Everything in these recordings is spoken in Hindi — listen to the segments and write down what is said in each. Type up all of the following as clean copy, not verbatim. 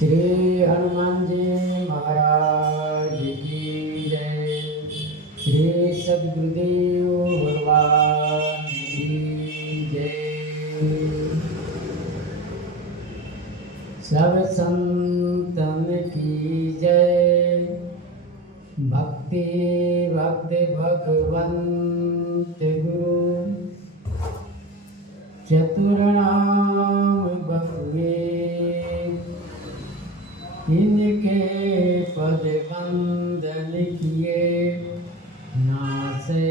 श्री हनुमान जी महाराज की जय। श्री सद्गुरुदेव भगवान की जय। सब संतन की जय। भक्ति भक्त भगवंत गुरु चतुर्णाम बकुए। इनके पद वंदन किए नासे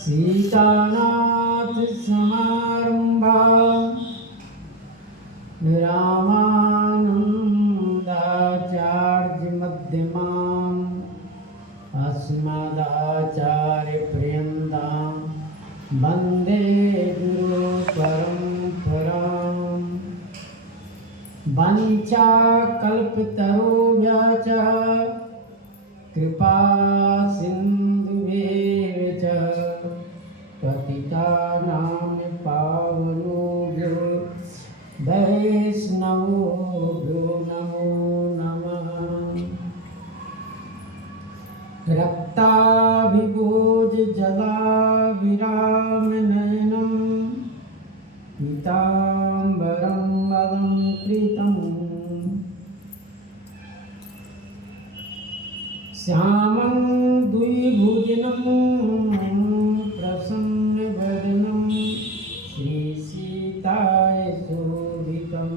सीतानाथ समारंभा रामानंदाचार्य मध्यमाम् अस्मदाचार्य पर्यन्तां वन्दे गुरु परम्पराम्। वंशाकल्पतरुभ्यश्च कृपा सिन्धुभ्येव च पतितानां पावनेभ्यो वैष्णवेभ्यो नमो नमः। रक्ताभिभूषजलाभिरामनयनं पीताम्बरं अलङ्कृतं श्यामं द्विभुजनं प्रसन्नवदनं श्रीसीताय शोभितं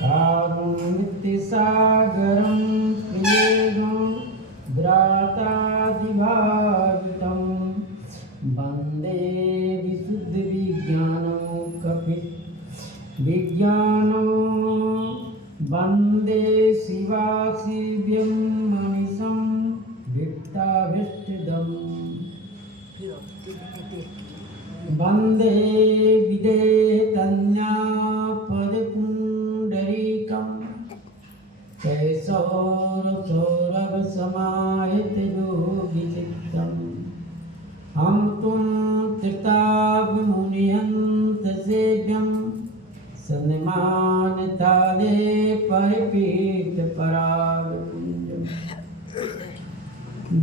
कारुण्यसागरं प्रियं भ्रातादिभावितं वन्दे विशुद्धविज्ञानं कपिविज्ञानं वन्दे शिवाशिव्यं मनीषं भीष्टाभीष्टदम् वन्दे विदेहतन्यापदपुण्डरीकं कैशोरसौरभसमाहितयोगिचित्तम् हम तुम त्रितापमुनिहंतसेव्यं सन्मानताले परिपीठ परावकुञ्जम्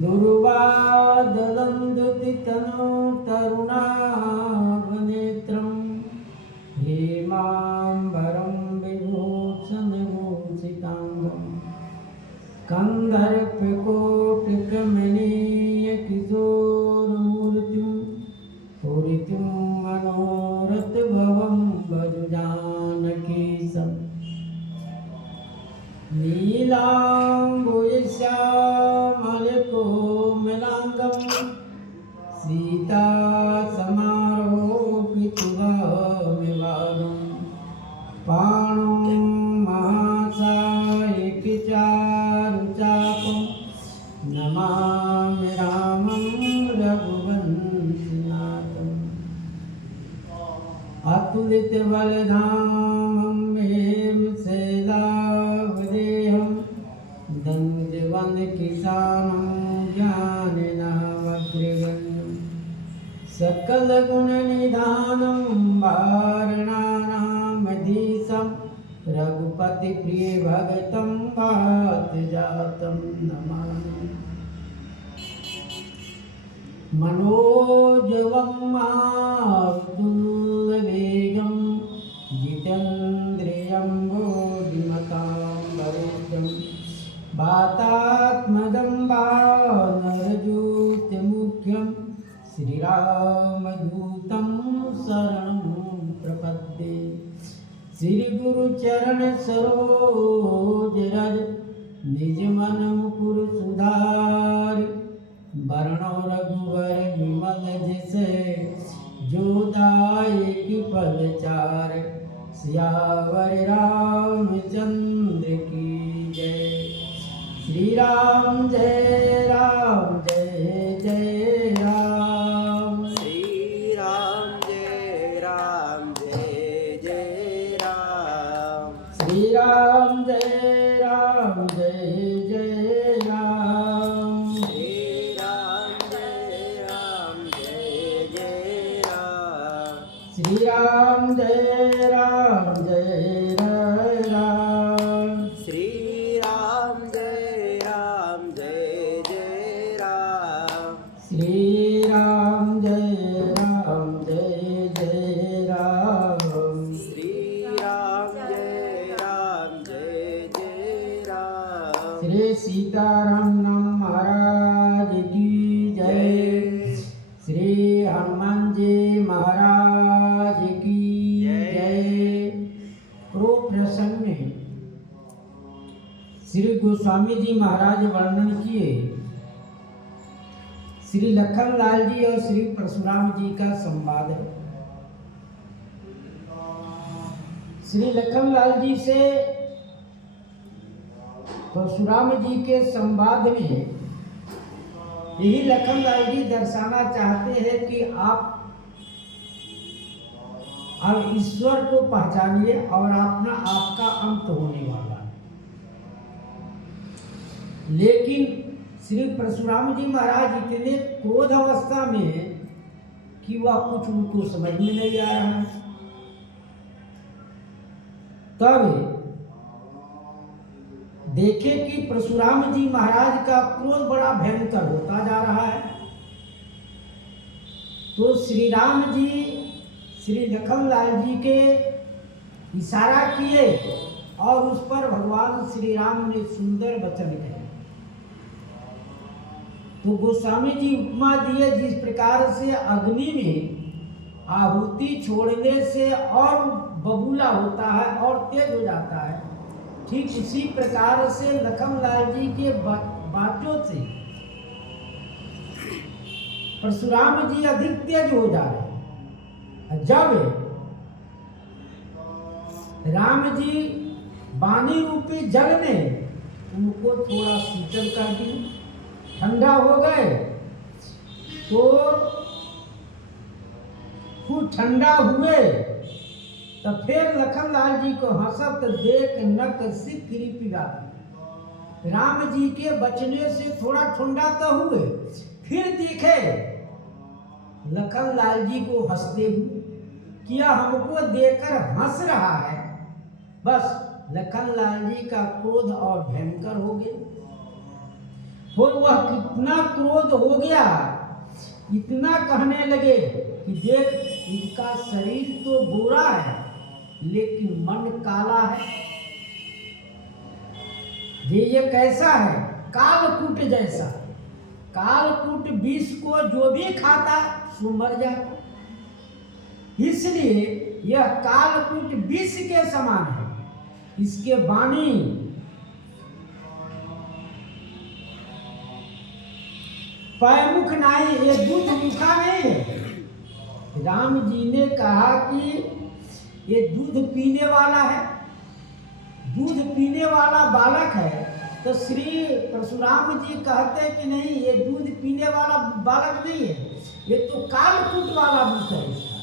दुर्वादलन्दुतितनो तरुणावनेत्रं हेमाम्बरं विभूषणभूषिताङ्गं कन्दर्पकोटिकमनीयकिशोरमूर्तिं पूरितिं मनोरथभवं भज जानकीशम् नीलाम्बुजश्यामलकोमलाङ्गं सीतासमारोपितुगमिवागं पाणौ महासायिकचारुचापं नमामि रामं रघुवंशनाथम्। अतुलितबलधामं हेमशैलावदेहं दण्डवनकिशानं ज्ञानिनामग्रगण्यं सकलगुणनिधानं वारणानामधीशं रघुपतिप्रियभक्तं वातजातं नमामि। मनोजवं मारुतुल्यवेगं जितेन्द्रियं बुद्धिमतां वरिष्ठं वातात्मजं वानरयूथमुख्यं श्रीरामदूतं शरणं प्रपद्ये। श्रीगुरुचरण सरोज निजमन मुकुर सुधारि वरणो रघुवर विमल जैसे जो दायक फलचार। सियावर रामचंद्र की जय। श्री राम जय जय राम। श्री राम जय जय राम। श्री राम जय जय राम। श्री राम जय जय राम। श्री राम राम जय राम जय राम। श्री राम जय राम जय जय राम। श्री राम जय राम जय जय राम। श्री राम जय राम जय जय राम। श्री सीताराम नाम महाराज की जय। श्री हनुमान जी महाराज की जय। प्रो प्रसंग में श्री गोस्वामी जी महाराज वर्णन किए श्री लखनलाल जी और श्री परशुराम जी का संवाद है। श्री लखनलाल जी से परशुराम जी के संवाद में यही लखनलाल जी दर्शाना चाहते हैं कि आप अब ईश्वर को पहचानिए और अपना आपका अंत होने वाला है। लेकिन श्री परशुराम जी महाराज इतने क्रोध अवस्था में है कि वह कुछ उनको समझ में नहीं आ रहा है। तब देखे कि परशुराम जी महाराज का क्रोध बड़ा भयंकर होता जा रहा है। तो श्री राम जी श्री लखनलाल जी के इशारा किए और उस पर भगवान श्री राम ने सुंदर वचन कहे। तो गोस्वामी जी उपमा दिए जिस प्रकार से अग्नि में आहुति छोड़ने से और बबूला होता है और तेज हो जाता है, ठीक इसी प्रकार से लखनलाल जी के बातों से परशुराम जी अधिक तेज हो जा रहे हैं। जब राम जी वाणी रूपी जल ने उनको थोड़ा शीतल कर दिया, ठंडा हो गए, तो खूब ठंडा हुए। तो फिर लखनलाल जी को हंसत देख नक सिखरी पिघा। राम जी के बचने से थोड़ा ठंडा तो हुए, फिर देखे लखनलाल जी को हंसते हुए, क्या हमको देखकर हंस रहा है। बस लखनलाल जी का क्रोध और भयंकर हो गया। फिर वह कितना क्रोध हो गया, इतना कहने लगे कि देख इनका शरीर तो गोरा है लेकिन मन काला है। ये कैसा है, कालकूट जैसा। कालकूट विष को जो भी खाता सो मर जाता, इसलिए यह कालकूट विष के समान है। इसके वाणी पैमुख नहीं, ये दूध मुखा नहीं है। राम जी ने कहा कि ये दूध पीने वाला है, दूध पीने वाला बालक है। तो श्री परशुराम जी कहते कि नहीं, ये दूध पीने वाला बालक नहीं है, ये तो कालकूट वाला मुख है इसका।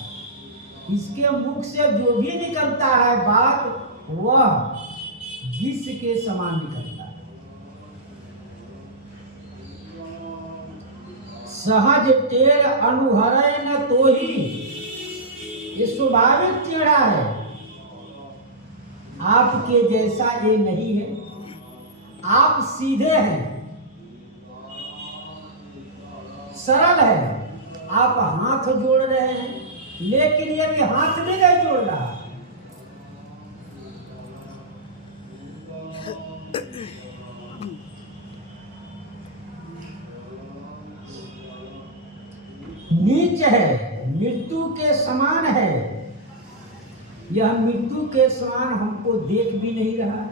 इसके मुख से जो भी निकलता है बात वह विष के समान निकलता है। सहज टेर अनुहरय न तोही, ये स्वाभाविक टेढ़ा है, आपके जैसा ये नहीं है। आप सीधे हैं, सरल है। आप हाथ जोड़ रहे हैं लेकिन ये भी हाथ भी नहीं जोड़ रहा। नीच है, मृत्यु के समान है। यह मृत्यु के समान हमको देख भी नहीं रहा।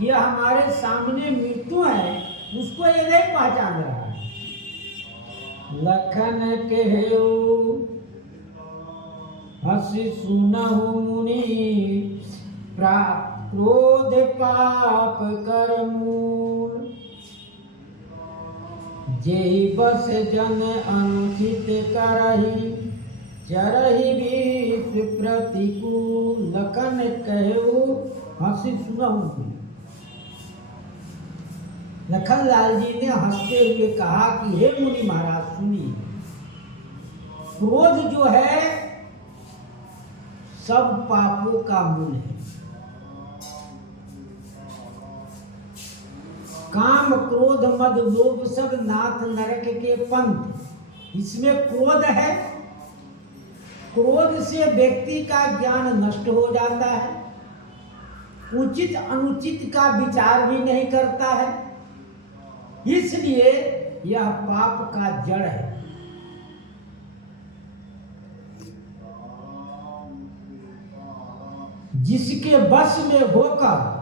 यह हमारे सामने मृत्यु है, उसको ये नहीं पहचान रहा है। लखन कहो हंसी सुनहु मुनि, क्रोध पाप कर मूल। जेहि बस जन अनुचित करहि, चरहि विष प्रतिकूल। लखन कहो हंसी सुनहु। लखनलाल जी ने हंसते हुए कहा कि हे मुनि महाराज सुनिए, क्रोध जो है सब पापों का मूल है। काम क्रोध मद लोभ सब नाथ नरक के पंथ। इसमें क्रोध है, क्रोध से व्यक्ति का ज्ञान नष्ट हो जाता है, उचित अनुचित का विचार भी नहीं करता है, इसलिए यह पाप का जड़ है। जिसके वश में होकर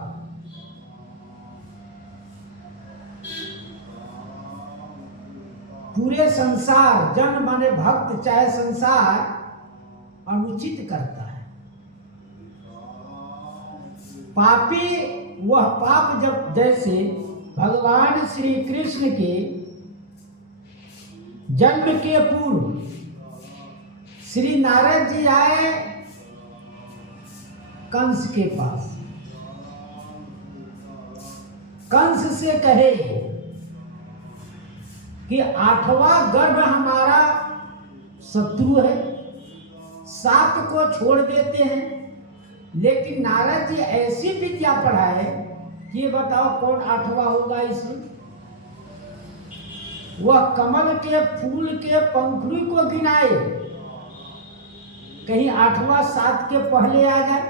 पूरे संसार जन माने भक्त चाहे संसार अनुचित करता है। पापी वह पाप जब जैसे भगवान श्री कृष्ण के जन्म के पूर्व श्री नारद जी आए कंस के पास, कंस से कहे कि 8वां गर्भ हमारा शत्रु है, 7 को छोड़ देते हैं। लेकिन नारद जी ऐसी विद्या पढ़ाए कि ये बताओ कौन 8वां होगा इसमें। वह कमल के फूल के पंखुड़ी को गिनाए, कहीं 8वां 7 के पहले आ जाए,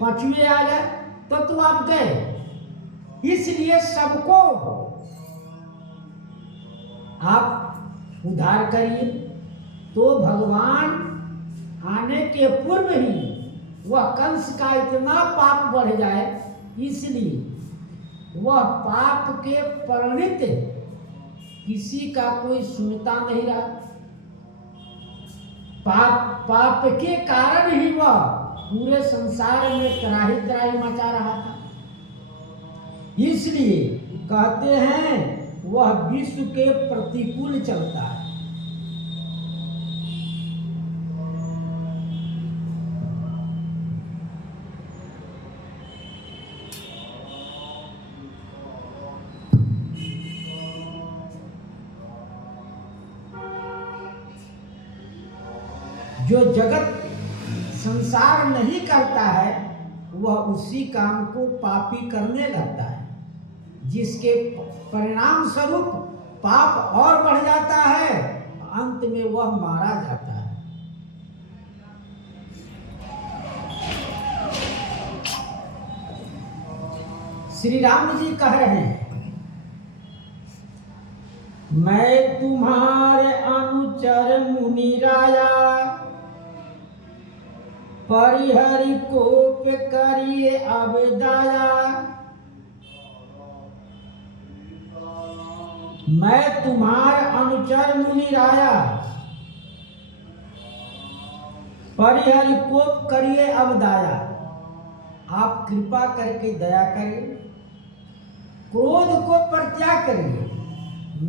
5वें आ जाए तो आप गए। इसलिए सबको आप उद्धार करिए। तो भगवान आने के पूर्व ही वह कंस का इतना पाप बढ़ जाए, इसलिए वह पाप के परिणित किसी का कोई सुनता नहीं रहा। पाप के कारण ही वह पूरे संसार में त्राही त्राही मचा रहा था। इसलिए कहते हैं वह विश्व के प्रतिकूल चलता है। जो जगत संसार नहीं करता है वह उसी काम को पापी करने लगता है, जिसके परिणाम स्वरूप पाप और बढ़ जाता है, अंत में वह मारा जाता है। श्री राम जी कह रहे हैं, मैं तुम्हारे अनुचर मुनि राया, परिहरि कोप करिए अब दाया। मैं तुम्हारे अनुचर मुनि राया, परिहरि कोप करिए अब दाया। आप कृपा करके दया करिए, क्रोध को परित्याग करिए।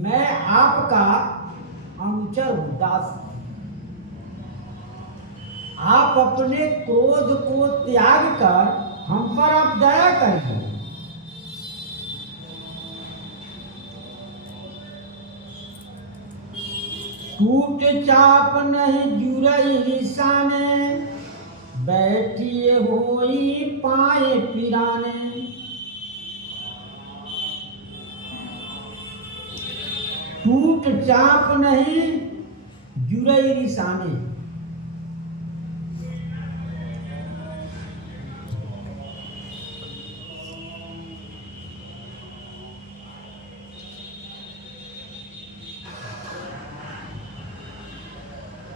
मैं आपका अनुचर हूं, दास। आप अपने क्रोध को त्याग कर हम पर आप दया करिए। टूट चाप नहीं जुरई निशाने, बैठिए होई पाए पिराने। टूट चाप नहीं जुरई निशाने।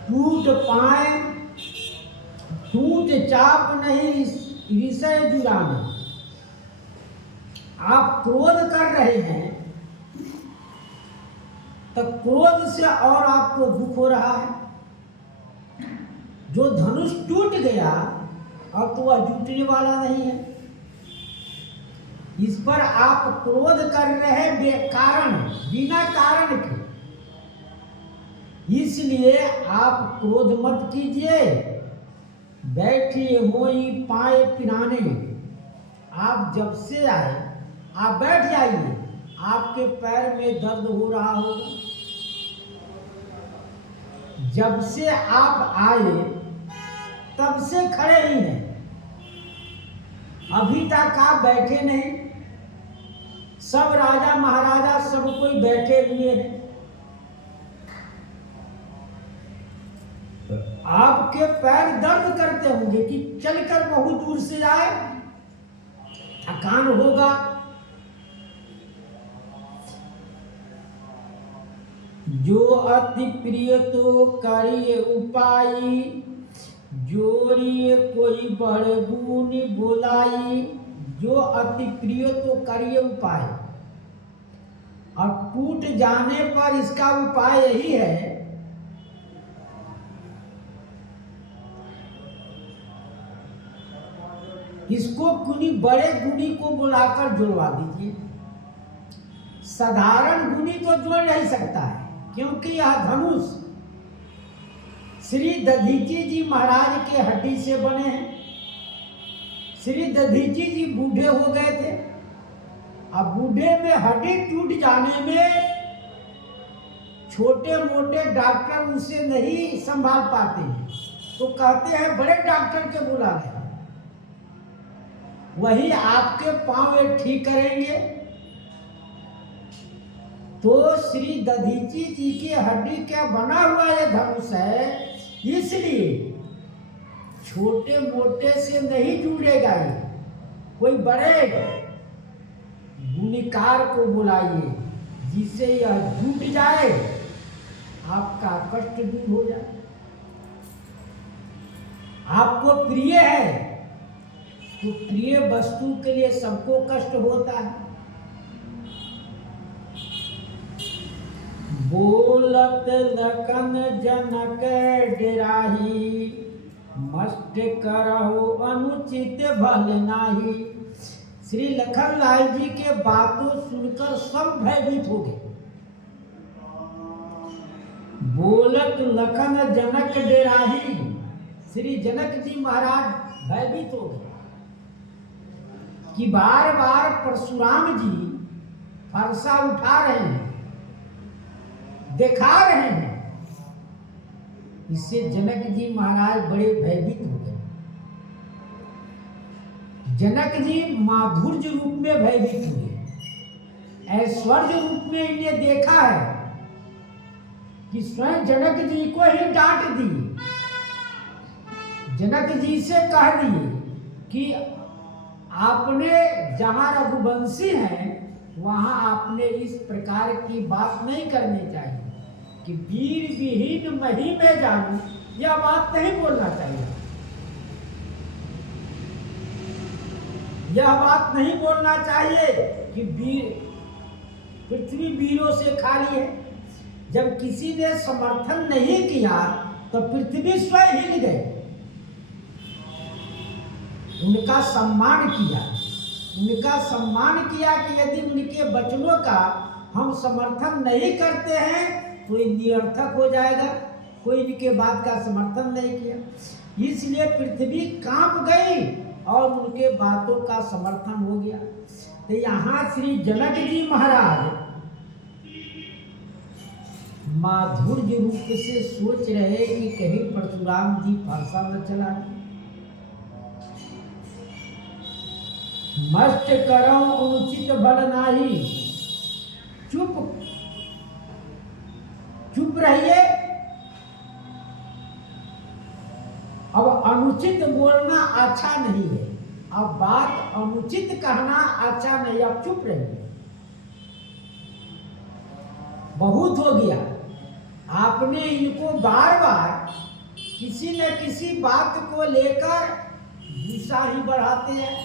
टूट पाए, टूट चाप नहीं विषय जुराने। आप क्रोध कर रहे हैं तो क्रोध से और आपको दुख हो रहा है। जो धनुष टूट गया अब तो वह जुटने वाला नहीं है। इस पर आप क्रोध कर रहे बेकारण, बिना कारण के। इसलिए आप क्रोध मत कीजिए, बैठिए होई पाए पिराने। आप जब से आए आप बैठ जाइए, आपके पैर में दर्द हो रहा होगा। जब से आप आए तब तब से खड़े ही हैं, अभी तक आप बैठे नहीं। सब राजा महाराजा सब कोई बैठे हुए हैं। आपके पैर दर्द करते होंगे कि चलकर बहुत दूर से आए, थकान होगा। जो अति प्रिय तो करिए उपाय, जोरिए कोई बड़ गुनी बोलाई। जो अति प्रिय तो करिए उपाय, और टूट जाने पर इसका उपाय यही है इसको कुनी बड़े गुनी को बुलाकर जुड़वा दीजिए। साधारण गुनी तो जोड़ नहीं सकता है, क्योंकि यह धनुष श्री दधीची जी महाराज के हड्डी से बने हैं। श्री दधीची जी बूढ़े हो गए थे। अब बूढ़े में हड्डी टूट जाने में छोटे मोटे डॉक्टर उसे नहीं संभाल पाते हैं, तो कहते हैं बड़े डॉक्टर के बुला लें। वही आपके पांव ठीक करेंगे। तो श्री दधीची जी की हड्डी क्या बना हुआ ये धनुष है, इसलिए छोटे मोटे से नहीं जुड़ेगा ये। कोई बड़े गुणिकार को बुलाइए जिससे यह जुट जाए, आपका कष्ट दूर हो जाए। आपको प्रिय है तो प्रिय वस्तु के लिए सबको कष्ट होता है। बोलत लखन जनक डेराही, मस्त करहु अनुचित भल नाही। श्री लखन लाल जी के बातों सुनकर सब भयभीत हो गए। बोलत लखन जनक डेराही, श्री जनक जी महाराज भयभीत हो गए कि बार बार परशुराम जी फरसा उठा रहे हैं, दिखा रहे हैं। इससे जनक जी महाराज बड़े भयभीत हो गए। जनक जी माधुर्य रूप में भयभीत हुए। ऐश्वर्य रूप में इन्हें देखा है कि स्वयं जनक जी को ही डांट दी। जनक जी से कह दिए कि आपने जहां रघुवंशी हैं वहां आपने इस प्रकार की बात नहीं करनी चाहिए कि वीर विहीन मही में जानू, यह बात नहीं बोलना चाहिए। यह बात नहीं बोलना चाहिए कि वीर पृथ्वी वीरों से खाली है। जब किसी ने समर्थन नहीं किया तो पृथ्वी स्वयं हिल गई। उनका सम्मान किया, उनका सम्मान किया कि यदि उनके वचनों का हम समर्थन नहीं करते हैं तो ये निरर्थक हो जाएगा। कोई इनके बात का समर्थन नहीं किया, इसलिए पृथ्वी कांप गई और उनके बातों का समर्थन हो गया। तो यहाँ श्री जनक जी महाराज माधुर्य रूप से सोच रहे कि कहीं परशुराम जी फरसा न चला। मस्त करो अनुचित बल नाही, चुप रहिए। अब अनुचित बोलना अच्छा नहीं है, अब बात अनुचित कहना अच्छा नहीं, अब चुप रहिए। बहुत हो गया, आपने इनको बार बार किसी न किसी बात को लेकर गुस्सा ही बढ़ाते हैं।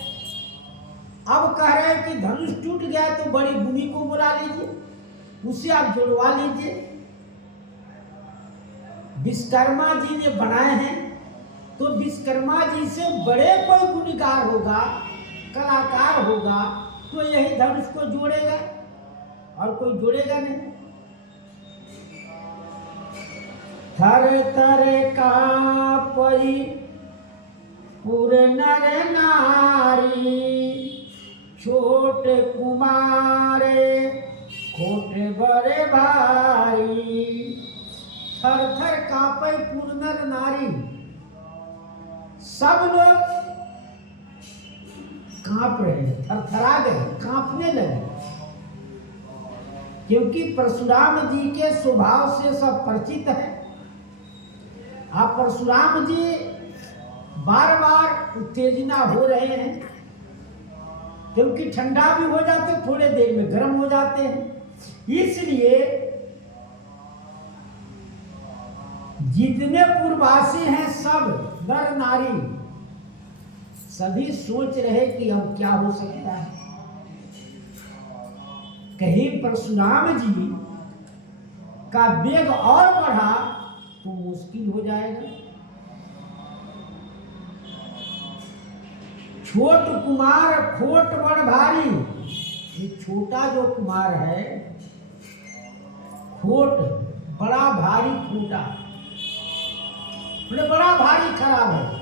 अब कह रहे हैं कि धनुष टूट गया तो बड़ी गुनी को बुला लीजिए, उसे आप जुड़वा लीजिए। विश्वकर्मा जी ने बनाए हैं तो विश्वकर्मा जी से बड़े कोई गुणीकार होगा, कलाकार होगा तो यही धनुष को जोड़ेगा और कोई जोड़ेगा नहीं। थर थर कांपई पुर नर नारी, छोट कुमारे खोट बड़े भारी। थर थर कांपई पुर नर नारी, सब लोग कांप रहे, थरथरा गए, कांपने लगे, क्योंकि परशुराम जी के स्वभाव से सब परिचित है। आप परशुराम जी बार बार उत्तेजना हो रहे हैं, क्योंकि ठंडा भी हो जाते, थोड़े देर में गर्म हो जाते हैं। इसलिए जितने पूर्ववासी हैं सब नर नारी सभी सोच रहे कि अब क्या हो सकता है। कहीं परशुराम जी का वेग और बढ़ा तो मुश्किल हो जाएगा। छोट कुमार खोट बड़ भारी, ये छोटा जो कुमार है खोट, बड़ा भारी खोटा, बड़ा भारी खराब है।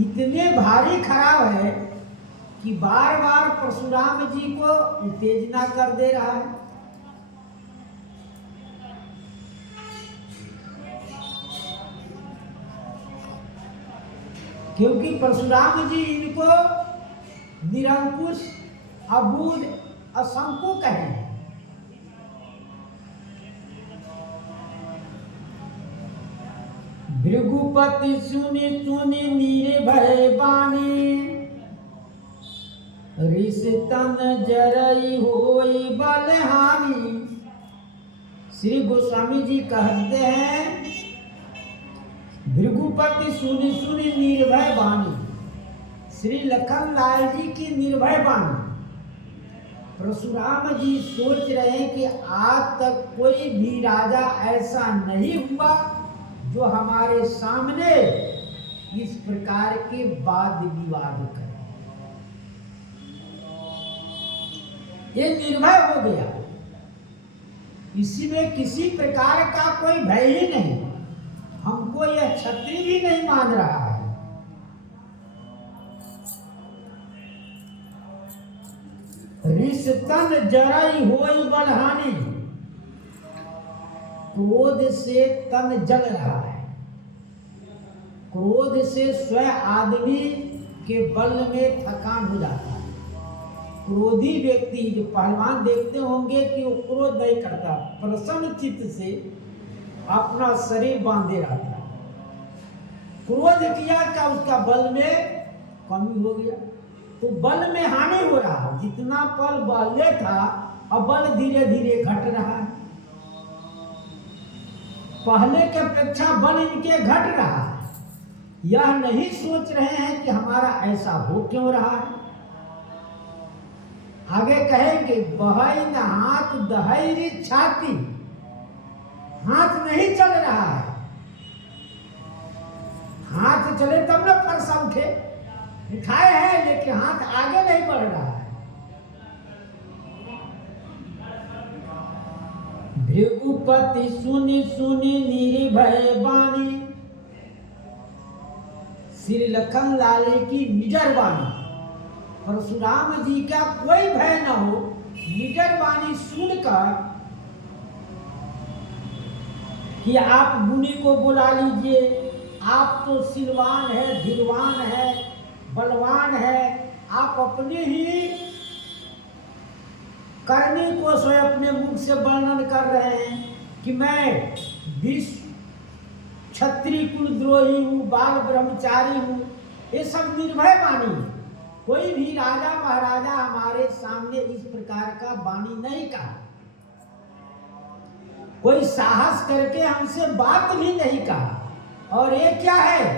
इतने भारी खराब है कि बार बार परशुराम जी को उत्तेजना कर दे रहा है। क्योंकि परशुराम जी इनको निरंकुश, अबूझ, असंको कहे हैं। भृगुपति सुनि सुनि निर्भय बानी, ऋष तन जरई होई बलहानी। श्री गोस्वामी जी कहते हैं, भृगुपति सुनि सुनि निर्भय बानी, श्री लखन लाल जी की निर्भय बानी। परशुराम जी सोच रहे हैं कि आज तक कोई भी राजा ऐसा नहीं हुआ जो हमारे सामने इस प्रकार के वाद विवाद करे। ये निर्भय हो गया, इसी में किसी प्रकार का कोई भय ही नहीं। हमको यह छत्री भी नहीं मान रहा है। ऋष तन जरई होई बलहानी, क्रोध से तन जल रहा है। क्रोध से स्वयं आदमी के बल में थकान हो जाता है। क्रोधी व्यक्ति, जो पहलवान देखते होंगे कि वो क्रोध नहीं करता, प्रसन्न चित्त से अपना शरीर बांधे रहता है। क्रोध किया क्या उसका बल में कमी हो गया, तो बल में हानि हो रहा। जितना पल बल था अब बल धीरे धीरे घट रहा है। पहले के अपेक्षा बल इनके घट रहा है। यह नहीं सोच रहे हैं कि हमारा ऐसा हो क्यों रहा है। आगे कहेंगे, बहई न हाथ दहरी छाती, हाथ नहीं चल रहा है। हाथ चले तब ना फरसा उठे, उठाए हैं लेकिन हाथ आगे नहीं बढ़ रहा है। भृगुपति सुनि सुनि निर्भय बानी, श्री लखन लाल की निडर वाणी। परशुराम जी का कोई भय न हो, निडर वाणी सुनकर कि आप मुनि को बुला लीजिए, आप तो सिलवान है, धीरवान है, बलवान है, आप अपने ही करनी को स्वयं अपने मुख से वर्णन कर रहे हैं कि मैं विश्व क्षत्रिय कुलद्रोही हूँ, बाल ब्रह्मचारी हूँ। ये सब निर्भय वाणी। कोई भी राजा महाराजा हमारे सामने इस प्रकार का वाणी नहीं कहा, कोई साहस करके हमसे बात भी नहीं कहा। और ये क्या है,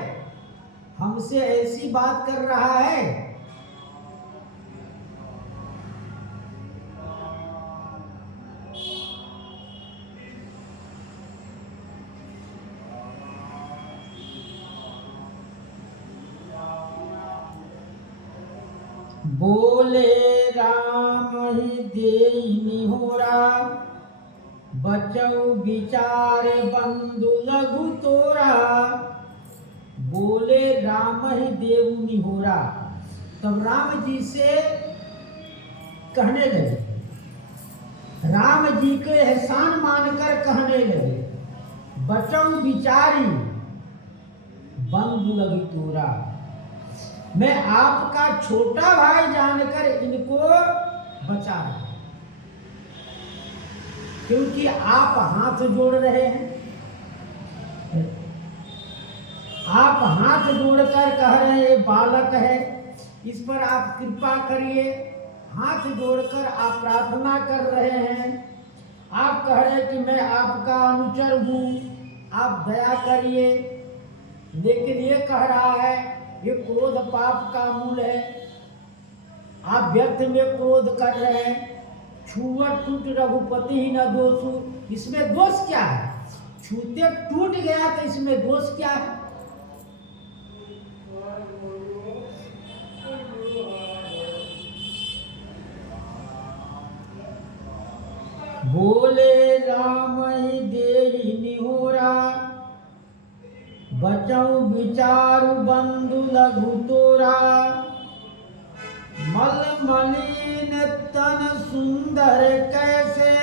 हमसे ऐसी बात कर रहा है। बोले राम ही देई निहोरा, बचौ विचार बंधु लघु तोरा। बोले राम ही देव निहोरा। तब राम जी से कहने लगे, राम जी के एहसान मानकर कहने लगे, बचौ विचारी, बंधु लगी तोरा। मैं आपका छोटा भाई जानकर इनको बचा रहा हूं, क्योंकि आप हाथ जोड़ रहे हैं। आप हाथ जोड़कर कह रहे हैं ये बालक है, इस पर आप कृपा करिए। हाथ जोड़कर आप प्रार्थना कर रहे हैं। आप कह रहे हैं कि मैं आपका अनुचर हूँ, आप दया करिए। लेकिन ये कह रहा है ये क्रोध पाप का मूल है। आप व्यर्थ में क्रोध कर रहे हैं। छुअत टूट रघुपति ही न दोषु, इसमें दोष क्या है? छूते टूट गया तो इसमें दोष क्या है? बोले राम ही देहि निहोरा, बचऊ विचारु बंधु लघु तोरा। मल मलिन तन सुंदर कैसे,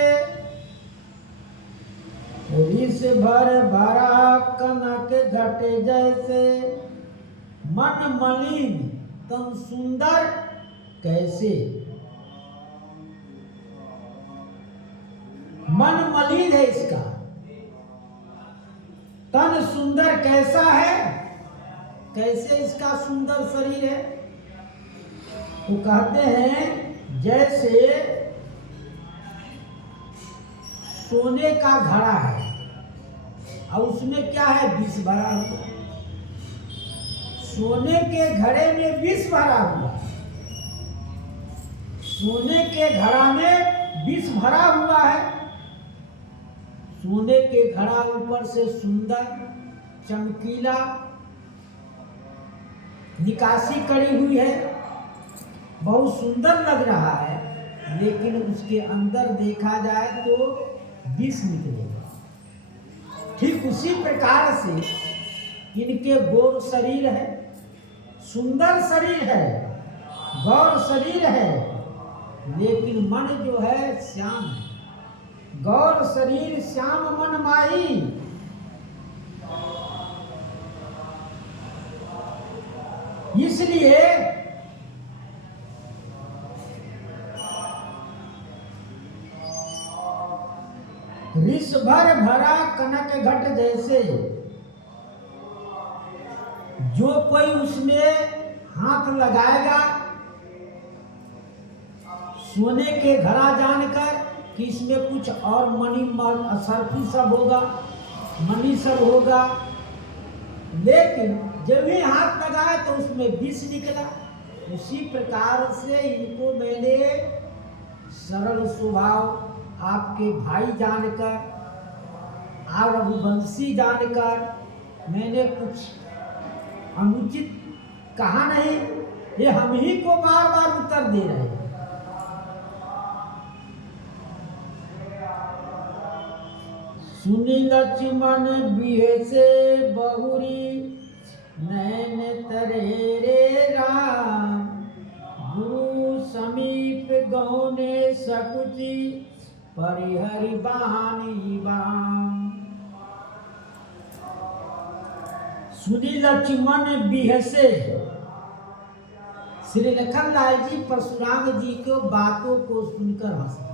रिस भर भरा कनक घट जैसे। मन मलिन तन सुंदर कैसे, मन मलिन है इसका। तन सुंदर कैसा है, कैसे इसका सुंदर शरीर है? तो कहते हैं जैसे सोने का घड़ा है और उसमें क्या है? विष भरा हुआ। सोने के घड़े में विष भरा हुआ, सोने के घड़ा में विष भरा हुआ है। सोने के घड़ा ऊपर से सुंदर चमकीला निकासी करी हुई है, बहुत सुंदर लग रहा है, लेकिन उसके अंदर देखा जाए तो विष निकलेगा। ठीक उसी प्रकार से इनके गौर शरीर है, सुंदर शरीर है, गौर शरीर है, लेकिन मन जो है श्याम है। गौर शरीर श्याम मन माही। इसलिए रिस भर भरा कनक घट जैसे, जो कोई उसमें हाथ लगाएगा सोने के घड़ा जानकर कि इसमें कुछ और मणि सर्फी सब होगा, मणि सब होगा, लेकिन जब भी हाथ लगाए तो उसमें विष निकला। उसी प्रकार से इनको मैंने सरल स्वभाव आपके भाई जानकर, आप रघुवंशी जानकर मैंने कुछ अनुचित कहा नहीं। ये हम ही को बार बार उत्तर दे रहे हैं। सुनी लक्ष्मण बिहसे बहुरी, नैन तरे रे राम। गुरु समीप गौने सकुचि, परिहरि बानी बाम। सुनी लक्ष्मण बिहसे, श्री लखनलाल जी परशुराम जी को बातों को सुनकर हंसे।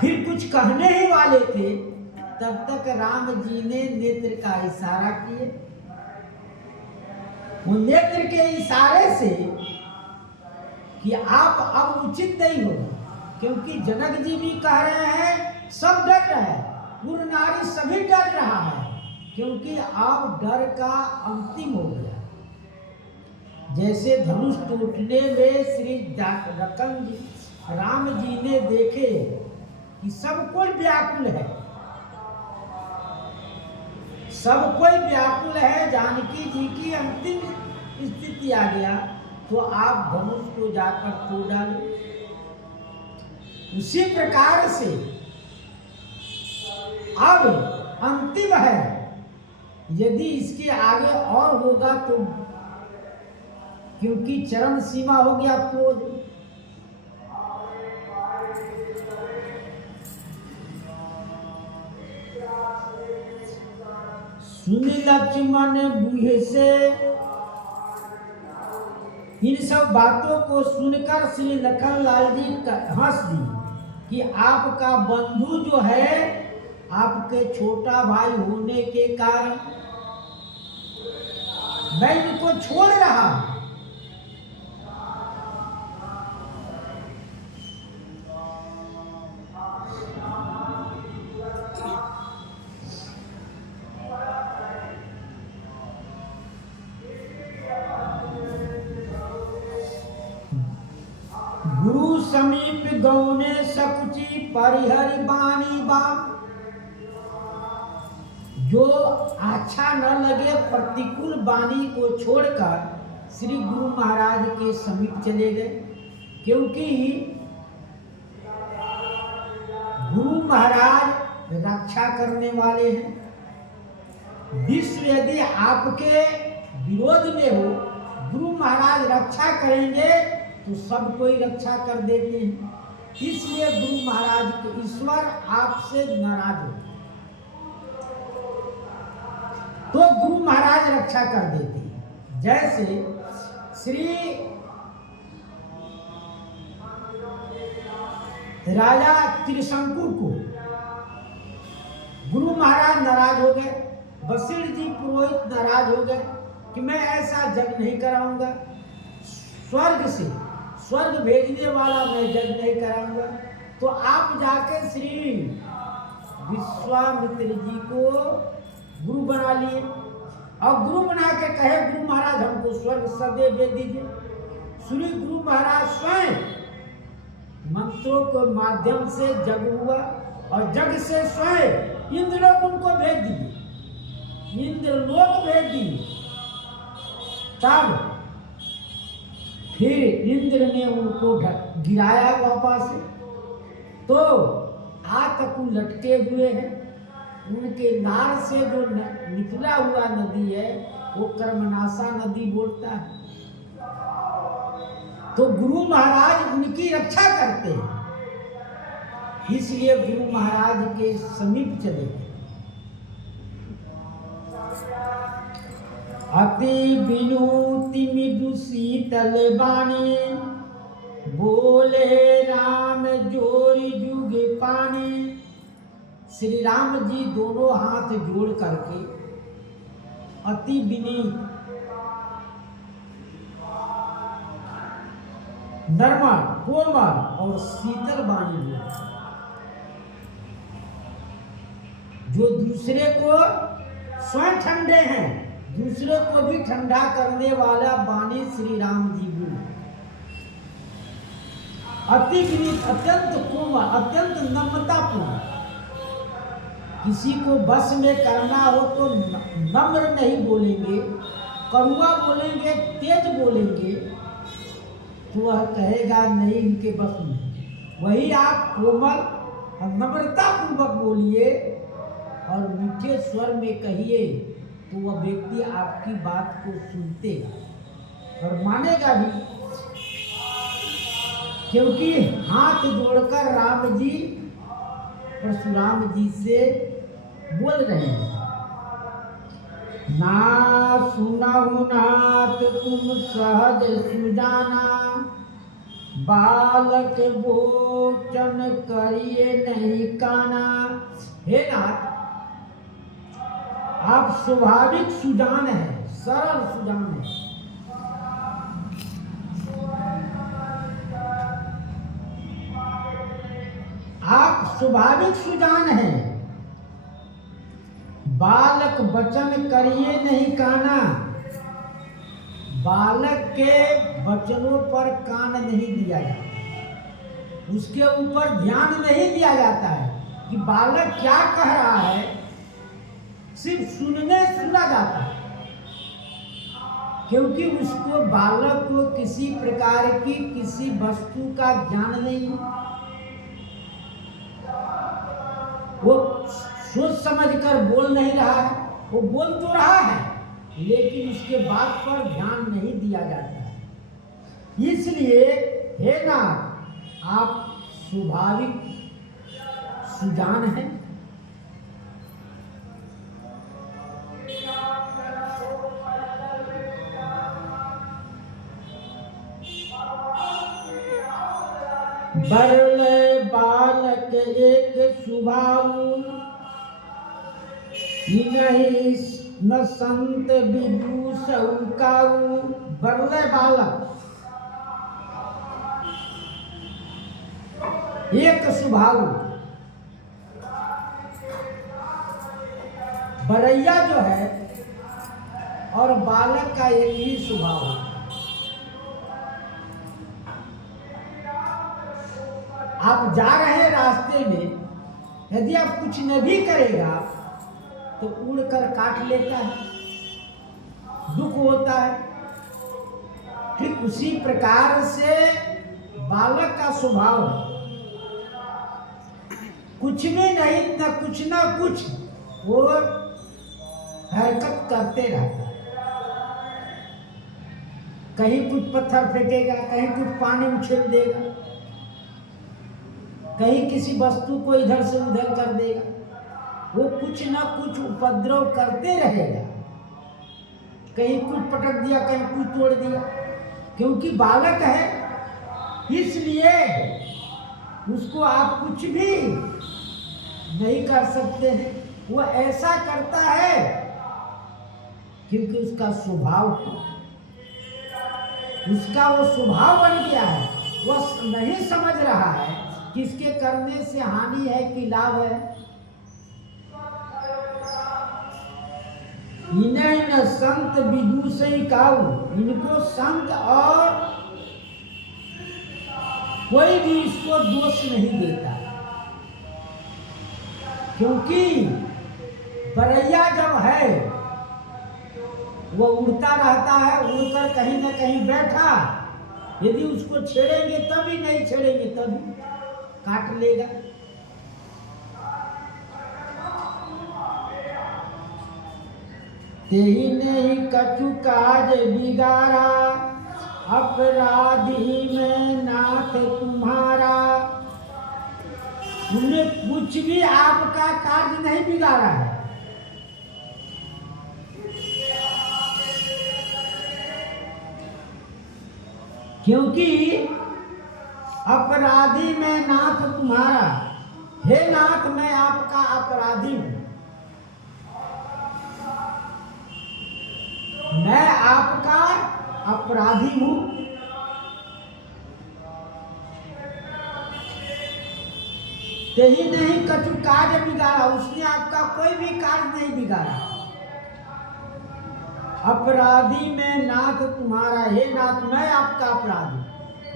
फिर कुछ कहने ही वाले थे, तब तक राम जी ने नेत्र का इशारा किए। वो नेत्र के इशारे से कि आप अब उचित नहीं होगा, क्योंकि जनक जी भी कह रहे हैं, सब डर रहे हैं, पूर्ण नारी सभी डर रहा है, क्योंकि अब डर का अंतिम हो गया। जैसे धनुष टूटने में श्री लखन जी राम जी ने देखे कि सब कोई व्याकुल है, सब कोई व्याकुल है, जानकी जी की अंतिम स्थिति आ गया, तो आप धनुष को जाकर तोड़ डालें। उसी प्रकार से अब अंतिम है, यदि इसके आगे और होगा तो, क्योंकि चरम सीमा हो गया क्रोध। सुन लक्ष्मण बूढ़े से। इन सब बातों को सुनकर श्री लखन लाल जी हंस दी कि आपका बंधु जो है आपके छोटा भाई होने के कारण मैं इनको छोड़ रहा हूं। गुरु समीप गौने सकुची परिहरि बानी बा। जो अच्छा न लगे प्रतिकूल वाणी को छोड़कर श्री गुरु महाराज के समीप चले गए, क्योंकि गुरु महाराज रक्षा करने वाले हैं। विश्व यदि आपके विरोध में हो, गुरु महाराज रक्षा करेंगे तो सब कोई रक्षा कर देते हैं। इसलिए गुरु महाराज के ईश्वर आपसे नाराज हो तो गुरु महाराज रक्षा कर देते हैं। जैसे श्री राजा त्रिशंकुर को गुरु महाराज नाराज हो गए, वशिष्ठ जी पुरोहित नाराज हो गए कि मैं ऐसा यज्ञ नहीं कराऊंगा, स्वर्ग भेजने वाला मैं यज्ञ नहीं कराऊंगा। तो आप जाके श्री विश्वामित्र जी को गुरु बना लिए और गुरु बना के कहे गुरु महाराज हमको स्वर्ग सदैव दे दीजिए। श्री गुरु महाराज स्वयं मंत्रों के माध्यम से जग हुआ और जग से स्वयं इंद्रलोक उनको भेज दिए, इंद्रलोक भेज दिए। तब फिर इंद्र ने उनको गिराया वापस, तो आज तक लटके हुए हैं। उनके नार से जो निकला हुआ नदी है वो कर्मनाशा नदी बोलता है। तो गुरु महाराज उनकी रक्षा करते हैं, इसलिए गुरु महाराज के समीप चले गए। अति विनूति मृदु शीतल बानी, बोले राम जोरी जुग पानी। श्री राम जी दोनों हाथ जोड़ करके अति विनीत नर्मल कोमल और शीतल वाणी बोले, जो दूसरे को स्वयं ठंडे हैं, दूसरे को भी ठंडा करने वाला वाणी श्री राम जी बोले। अति विनीत, अत्यंत कोमल, अत्यंत नम्रतापूर्ण। किसी को बस में करना हो तो नम्र नहीं बोलेंगे, कड़वा बोलेंगे, तेज बोलेंगे तो वह कहेगा नहीं इनके बस में। वही आप कोमल और नम्रता पूर्वक बोलिए और मीठे स्वर में कहिए तो वह व्यक्ति आपकी बात को सुनते और मानेगा भी। क्योंकि हाथ जोड़कर राम जी परशुराम जी से बोल रहे हैं, ना सुनहु नाथ तुम सहज सुजाना, बालक भोजन करिए नहीं काना। हे नाथ, आप स्वाभाविक सुजान है, सरल सुजान है। आप स्वाभाविक सुजान हैं, बालक वचन करिए नहीं काना। बालक के वचनों पर कान नहीं दिया जाता, उसके ऊपर ध्यान नहीं दिया जाता है कि बालक क्या कह रहा है, सिर्फ सुना जाता है। क्योंकि उसको बालक को किसी प्रकार की किसी वस्तु का ज्ञान नहीं है। वो सोच समझकर बोल नहीं रहा है, वो बोल तो रहा है लेकिन उसके बात पर ध्यान नहीं दिया जाता है। इसलिए हे नाथ, आप स्वाभाविक सुजान हैं। बरले बालक एक स्वभाव, नहीं न संत विदुष काऊ। बरले बालक एक स्वभाव, बरैया जो है और बालक का एक ही स्वभाव है। आप जा रहे हैं रास्ते में, यदि आप कुछ न भी करेगा तो उड़कर काट लेता है, दुख होता है। ठीक उसी प्रकार से बालक का स्वभाव है, कुछ भी नहीं न कुछ वो हरकत करते रहता है। कहीं कुछ पत्थर फेंकेगा, कहीं कुछ पानी उछेल देगा, कहीं किसी वस्तु को इधर से उधर कर देगा। वो कुछ ना कुछ उपद्रव करते रहेगा, कहीं कुछ पटक दिया, कहीं कुछ तोड़ दिया। क्योंकि बालक है इसलिए उसको आप कुछ भी नहीं कर सकते हैं। वो ऐसा करता है क्योंकि उसका स्वभाव, उसका वो स्वभाव बन गया है। वो नहीं समझ रहा है कि इसके करने से हानि है कि लाभ है। इन्हें न संत विदुषी काऊ, इनको संत और कोई भी इसको दोष नहीं देता। क्योंकि बरैया जब है वो उड़ता रहता है, उड़कर कहीं न कहीं बैठा, यदि उसको छेड़ेंगे तभी, नहीं छेड़ेंगे तभी काट लेगा। तेही नहीं कछु काज बिगाड़ा, अपराधी में नाथ तुम्हारा। उन्हें कुछ भी आपका कार्य नहीं बिगाड़ा है। क्योंकि अपराधी में नाथ तुम्हारा, हे नाथ मैं आपका अपराधी हूं, मैं आपका अपराधी हूं। यही नहीं कछु कार्य बिगाड़ा, उसने आपका कोई भी कार्य नहीं बिगाड़ा। अपराधी में नाथ तुम्हारा, हे नाथ मैं आपका अपराधी,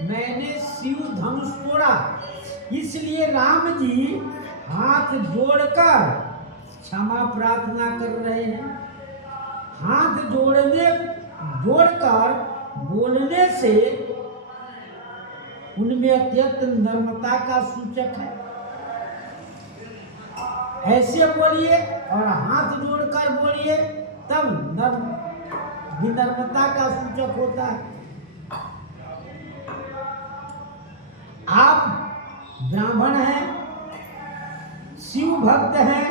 मैंने शिव धनुष तोड़ा। इसलिए राम जी हाथ जोड़कर क्षमा प्रार्थना कर रहे हैं। हाथ जोड़कर बोलने से उनमें अत्यंत नम्रता का सूचक है। ऐसे बोलिए और हाथ जोड़कर बोलिए, तब विनम्रता का सूचक होता है। आप ब्राह्मण हैं, शिव भक्त हैं,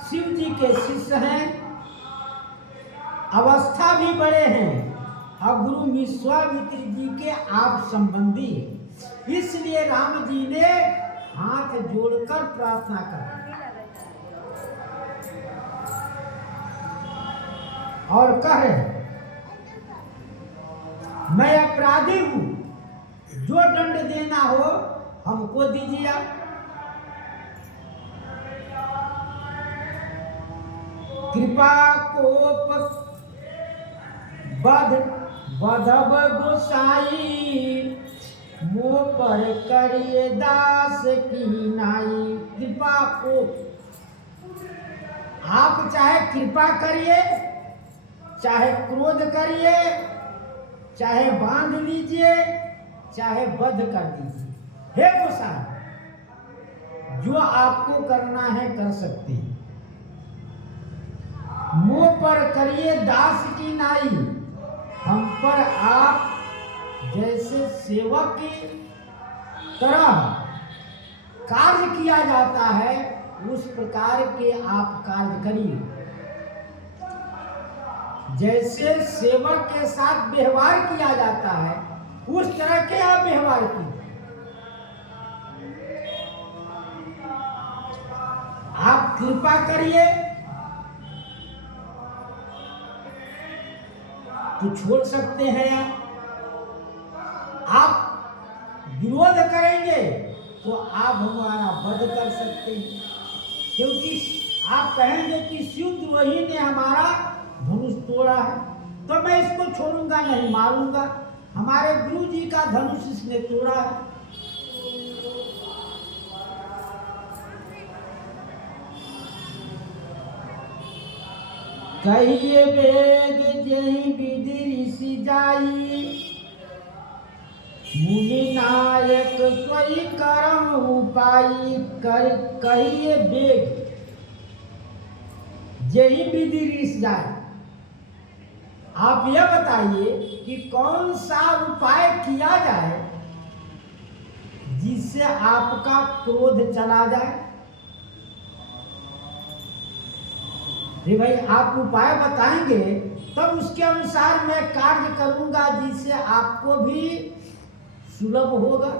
शिव जी के शिष्य हैं, अवस्था भी बड़े हैं और गुरु विश्वामित्र जी के आप संबंधी हैं। इसलिए राम जी ने हाथ जोड़कर प्रार्थना कर और कहे, मैं अपराधी हूं, जो दंड देना हो हमको दीजिए आप। कृपा कोप बधब गोसाई, मोह पर करिए दास की नाई। कृपा कोप, आप चाहे कृपा करिए, चाहे क्रोध करिए, चाहे बांध लीजिए, चाहे बध कर दीजिए। हे गोसाई, जो आपको करना है कर सकते हैं। मुंह पर करिए दास की नाई, हम पर आप जैसे सेवक की तरह कार्य किया जाता है, उस प्रकार के आप कार्य करिए। जैसे सेवक के साथ व्यवहार किया जाता है, उस तरह के आप व्यवहार कीजिए। आप कृपा करिए तो छोड़ सकते हैं, आप विरोध करेंगे तो आप हमारा वध कर सकते हैं, क्योंकि आप कहेंगे कि शिवद्रोही ने हमारा धनुष तोड़ा है, तो मैं इसको छोड़ूंगा नहीं, मारूंगा। हमारे गुरु जी का धनुष इसने तोड़ा है। कहिए वेग जहि विधि ऋषि जाई, मुनि नायक सोई करम उपाई। कहिए वेग जहि विधि ऋषि जाई। आप यह बताइए कि कौन सा उपाय किया जाए जिससे आपका क्रोध चला जाए। भाई आप उपाय बताएंगे तब उसके अनुसार मैं कार्य करूंगा, जिससे आपको भी सुलभ होगा,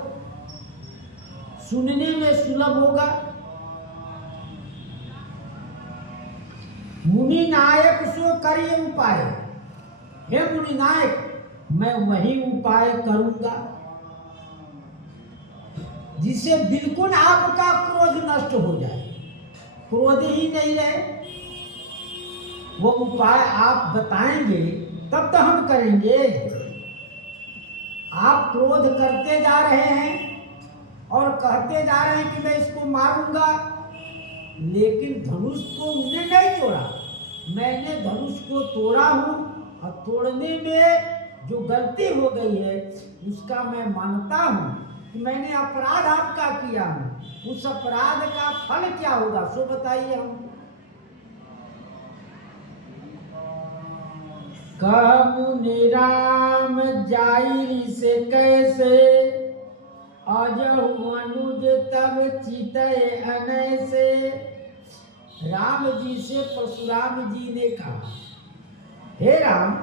सुनने में सुलभ होगा। मुनि नायक सो करिए उपाय। हे मुनि नायक, मैं वही उपाय करूंगा जिससे बिल्कुल आपका क्रोध नष्ट हो जाए, क्रोध ही नहीं रहे। वो उपाय आप बताएंगे तब तो हम करेंगे। आप क्रोध करते जा रहे हैं और कहते जा रहे हैं कि मैं इसको मारूंगा, लेकिन धनुष को उन्हें नहीं तोड़ा, मैंने धनुष को तोड़ा हूं, और तोड़ने में जो गलती हो गई है उसका मैं मानता हूं कि मैंने अपराध आपका किया हूं। उस अपराध का फल क्या होगा सो बताइए हम। कह मुनि राम जाई से कैसे, अजहु अनुज तब चितय अनैसे। राम जी से परशुराम जी ने कहा, हे राम,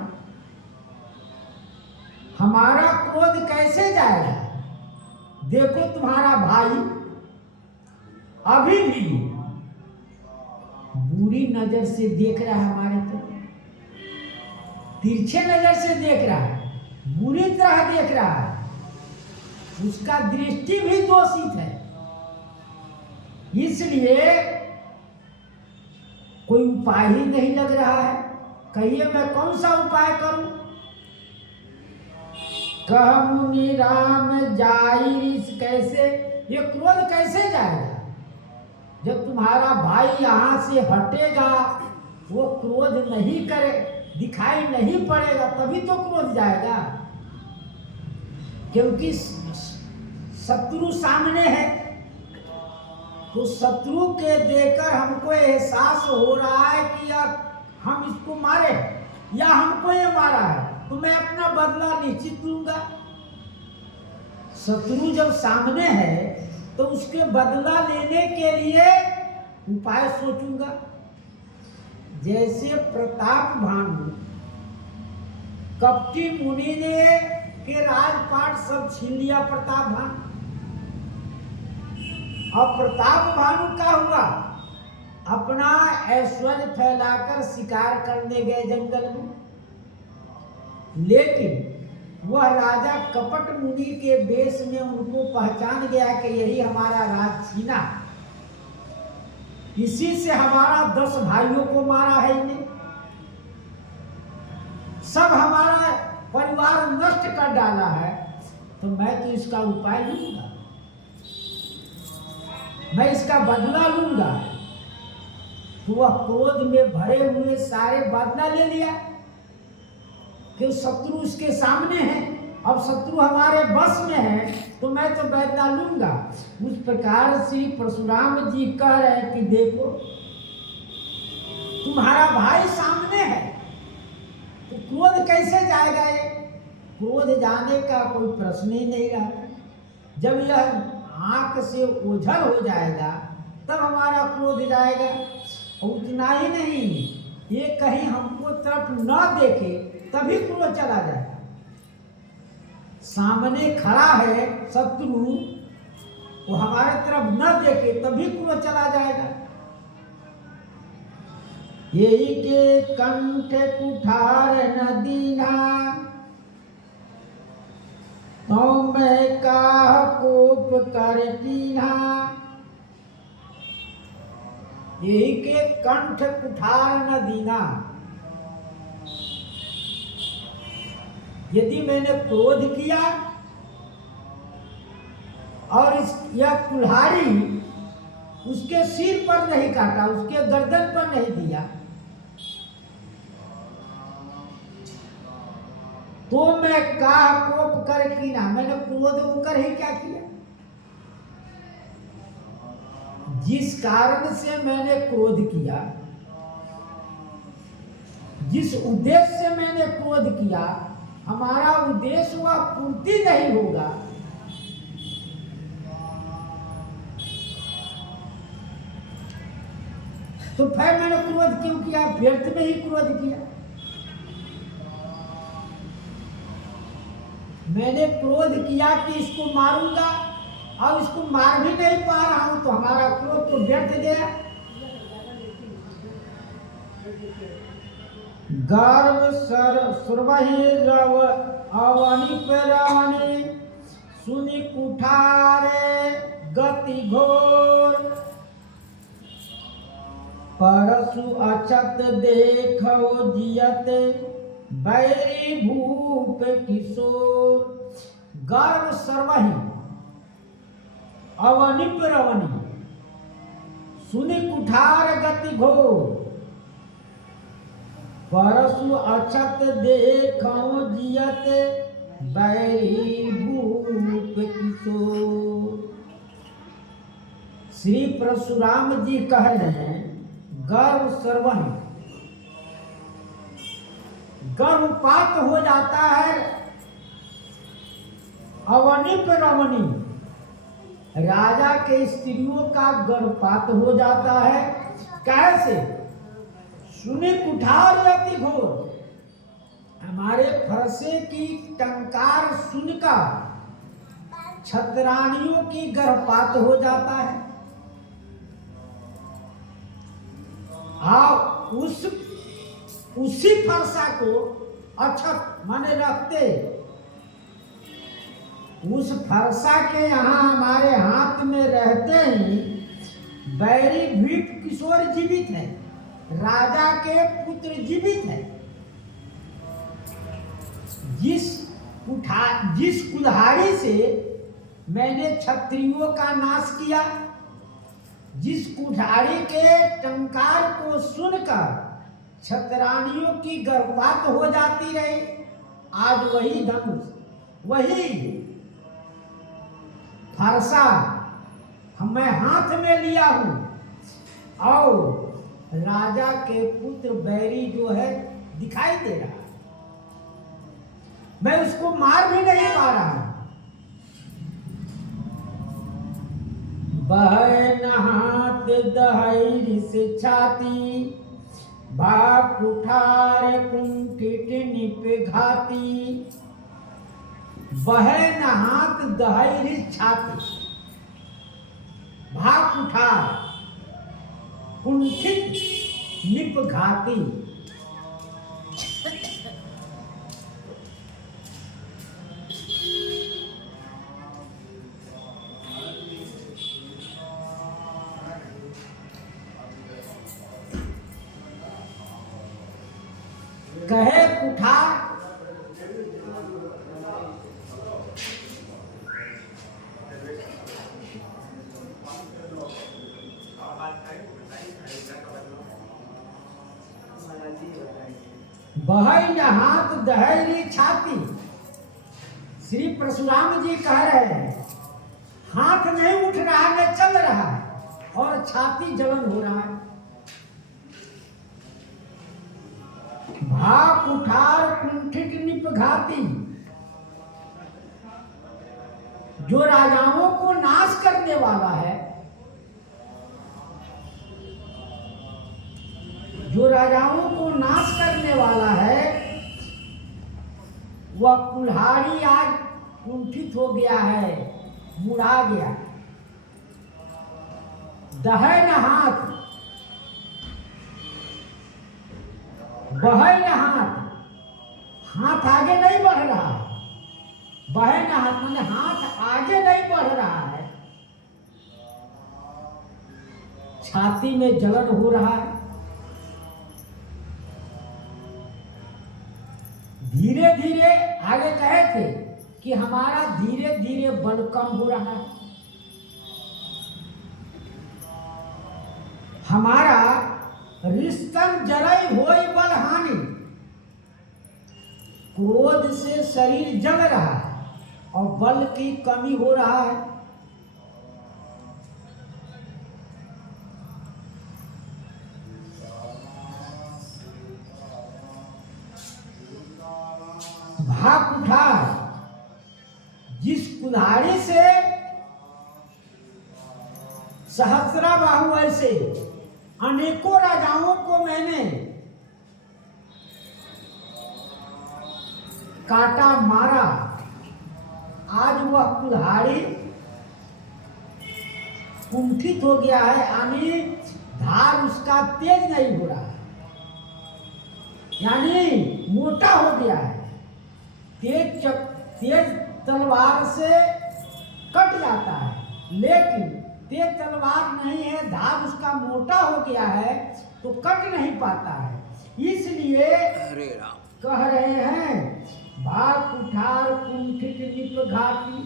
हमारा क्रोध कैसे जाएगा? देखो तुम्हारा भाई अभी भी बुरी नजर से देख रहा है, हमारे तरफ तिरछे नजर से देख रहा है, बुरी तरह देख रहा है, उसका दृष्टि भी दोषित है। इसलिए कोई उपाय ही नहीं लग रहा है। कहिए मैं कौन सा उपाय करूं? कह मुनि राम जाई कैसे, ये क्रोध कैसे जाएगा? जब तुम्हारा भाई यहां से हटेगा, वो क्रोध नहीं करे, दिखाई नहीं पड़ेगा, तभी तो क्रोध जाएगा, क्योंकि शत्रु सामने है। तो शत्रु के देखकर हमको एहसास हो रहा है कि हम इसको मारे या हमको ये मारा है, तो मैं अपना बदला निश्चित लूंगा। शत्रु जब सामने है तो उसके बदला लेने के लिए उपाय सोचूंगा। जैसे प्रताप भानु कपटी मुनि ने के राजपाट सब छीन लिया प्रताप भानु। अब प्रताप भानु का हुआ, अपना ऐश्वर्य फैलाकर शिकार करने गए जंगल में, लेकिन वह राजा कपट मुनि के वेश में उनको पहचान गया कि यही हमारा राज छीना, इसी से हमारा 10 भाइयों को मारा है इन्हें, सब हमारा परिवार नष्ट कर डाला है, तो मैं तो इसका उपाय लूंगा, मैं इसका बदला लूंगा। तो वह क्रोध में भरे हुए सारे बदला ले लिया कि शत्रु उसके सामने है, अब शत्रु हमारे बस में है, तो मैं तो बदला लूंगा। उस प्रकार से परशुराम जी कह रहे हैं कि देखो तुम्हारा भाई सामने है, तो क्रोध कैसे जाएगा? ये क्रोध जाने का कोई प्रश्न ही नहीं रहा। जब यह आंख से ओझल हो जाएगा तब हमारा क्रोध जाएगा। और उतना ही नहीं, ये कहीं हमको तरफ न देखे तभी क्रोध चला जाएगा। सामने खड़ा है शत्रु, वो हमारे तरफ न देखे तभी क्रोध चला जाएगा। यही के कंठ कुठार न दीना, तो मैं काह कोप कर कीना। यही के कंठ कुठार न दीना, यदि मैंने क्रोध किया और यह कुल्हाड़ी उसके सिर पर नहीं काटा, उसके गर्दन पर नहीं दिया, तो मैं काह कोप कर कीना, मैंने क्रोध होकर ही क्या किया। जिस कारण से मैंने क्रोध किया, जिस उद्देश्य से मैंने क्रोध किया, हमारा उद्देश्य वह पूर्ति नहीं होगा, तो फिर मैंने क्रोध क्यों किया, व्यर्थ में ही क्रोध किया। मैंने क्रोध किया कि इसको मारूंगा और इसको मार भी नहीं पा रहा हूं, तो हमारा क्रोध तो व्यर्थ गया। गर्व सुरवहि रव अवनि पेरावनि, सुनि कुठारे गति घोर। परसु अचत देखो जियत, बैरी भूप किशोर। गर्व सर्वहि अवनि पेरावनि, सुनि कुठार गति घोर। परसु अछत देखो जियत, बैरी भूप किशोर। श्री परशुराम जी कह रहे हैं, गर्व सर्वहि, गर्भपात हो जाता है अवनि पर अवनि, राजा के स्त्रियों का गर्भपात हो जाता है। कैसे? सुने कुठार अति घोर, हमारे फरसे की टंकार सुनकर छतरानियों की गर्भपात हो जाता है। आप उसी फरसा को अछत माने रखते, उस फरसा के यहाँ हमारे हाथ में रहते ही बैरी भीप किशोर जीवित है, राजा के पुत्र जीवित है। जिस कुल्हाड़ी से मैंने क्षत्रियों का नाश किया, जिस कुल्हाड़ी के टंकार को सुनकर छतरानियों की गर्भपात हो जाती रही, आज वही धनुष, वही फरसा मैं हाथ में लिया हूं और राजा के पुत्र बैरी जो है दिखाई दे रहा, मैं उसको मार भी नहीं पा रहा। बह नहात दहैर से छाती, भाग कुठार कुंठित निप घाती। बह नहात दहैर छाती, भाग कुठार कुंठित निप घाती। कहे कुठार, बहै हाथ दहैरी छाती। श्री परशुराम जी कह रहे हैं, हाथ नहीं उठ रहा है, मैं चल रहा है और छाती जलन हो रहा है। भाग कुठार कुंठित निप घाती, जो राजाओं को नाश करने वाला है, जो राजाओं को नाश करने वाला है, वह कुल्हाड़ी आज कुंठित हो गया है, मुड़ा गया। दहन हाथ, बहे न हाथ, हाथ आगे नहीं बढ़ रहा है। बहे न हाथ माने हाथ आगे नहीं बढ़ रहा है, छाती में जलन हो रहा है, धीरे धीरे आगे कहे थे कि हमारा धीरे धीरे बल कम हो रहा है, हमारा रिश्तन जरई होई बल हानि, क्रोध से शरीर जल रहा है और बल की कमी हो रहा है। भाग उठा जिस कुल्हाड़ी से सहस्रा बाहु ऐसे अनेकों राजाओं को मैंने काटा मारा, आज वह कुल्हाड़ी कुंठित हो गया है, यानी धार उसका तेज नहीं हो रहा है, यानी मोटा हो गया है। तेज तलवार से कट जाता है, लेकिन तेज तलवार नहीं है, धार उसका मोटा हो गया है तो कट नहीं पाता है। इसलिए कह रहे हैं भाग कुठार कुंठित निप घाटी,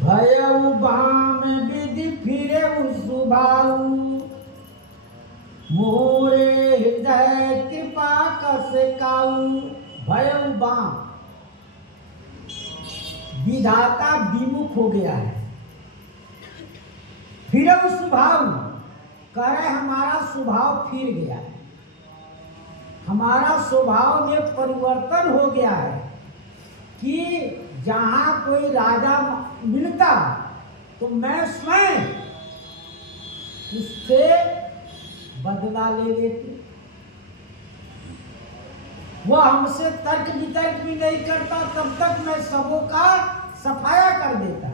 भयउ बाम विधि फिरे सुभाऊ, मोरे हृदय कृपा कस काऊ। भयउ बाम, विधाता विमुख हो गया है, फिर स्वभाव कह रहे हमारा स्वभाव फिर गया है, हमारा स्वभाव में परिवर्तन हो गया है कि जहाँ कोई राजा मिलता तो मैं स्वयं उससे बदला ले लेती, वह हमसे तर्क वितर्क भी नहीं करता, तब तक मैं सबों का सफाया कर देता।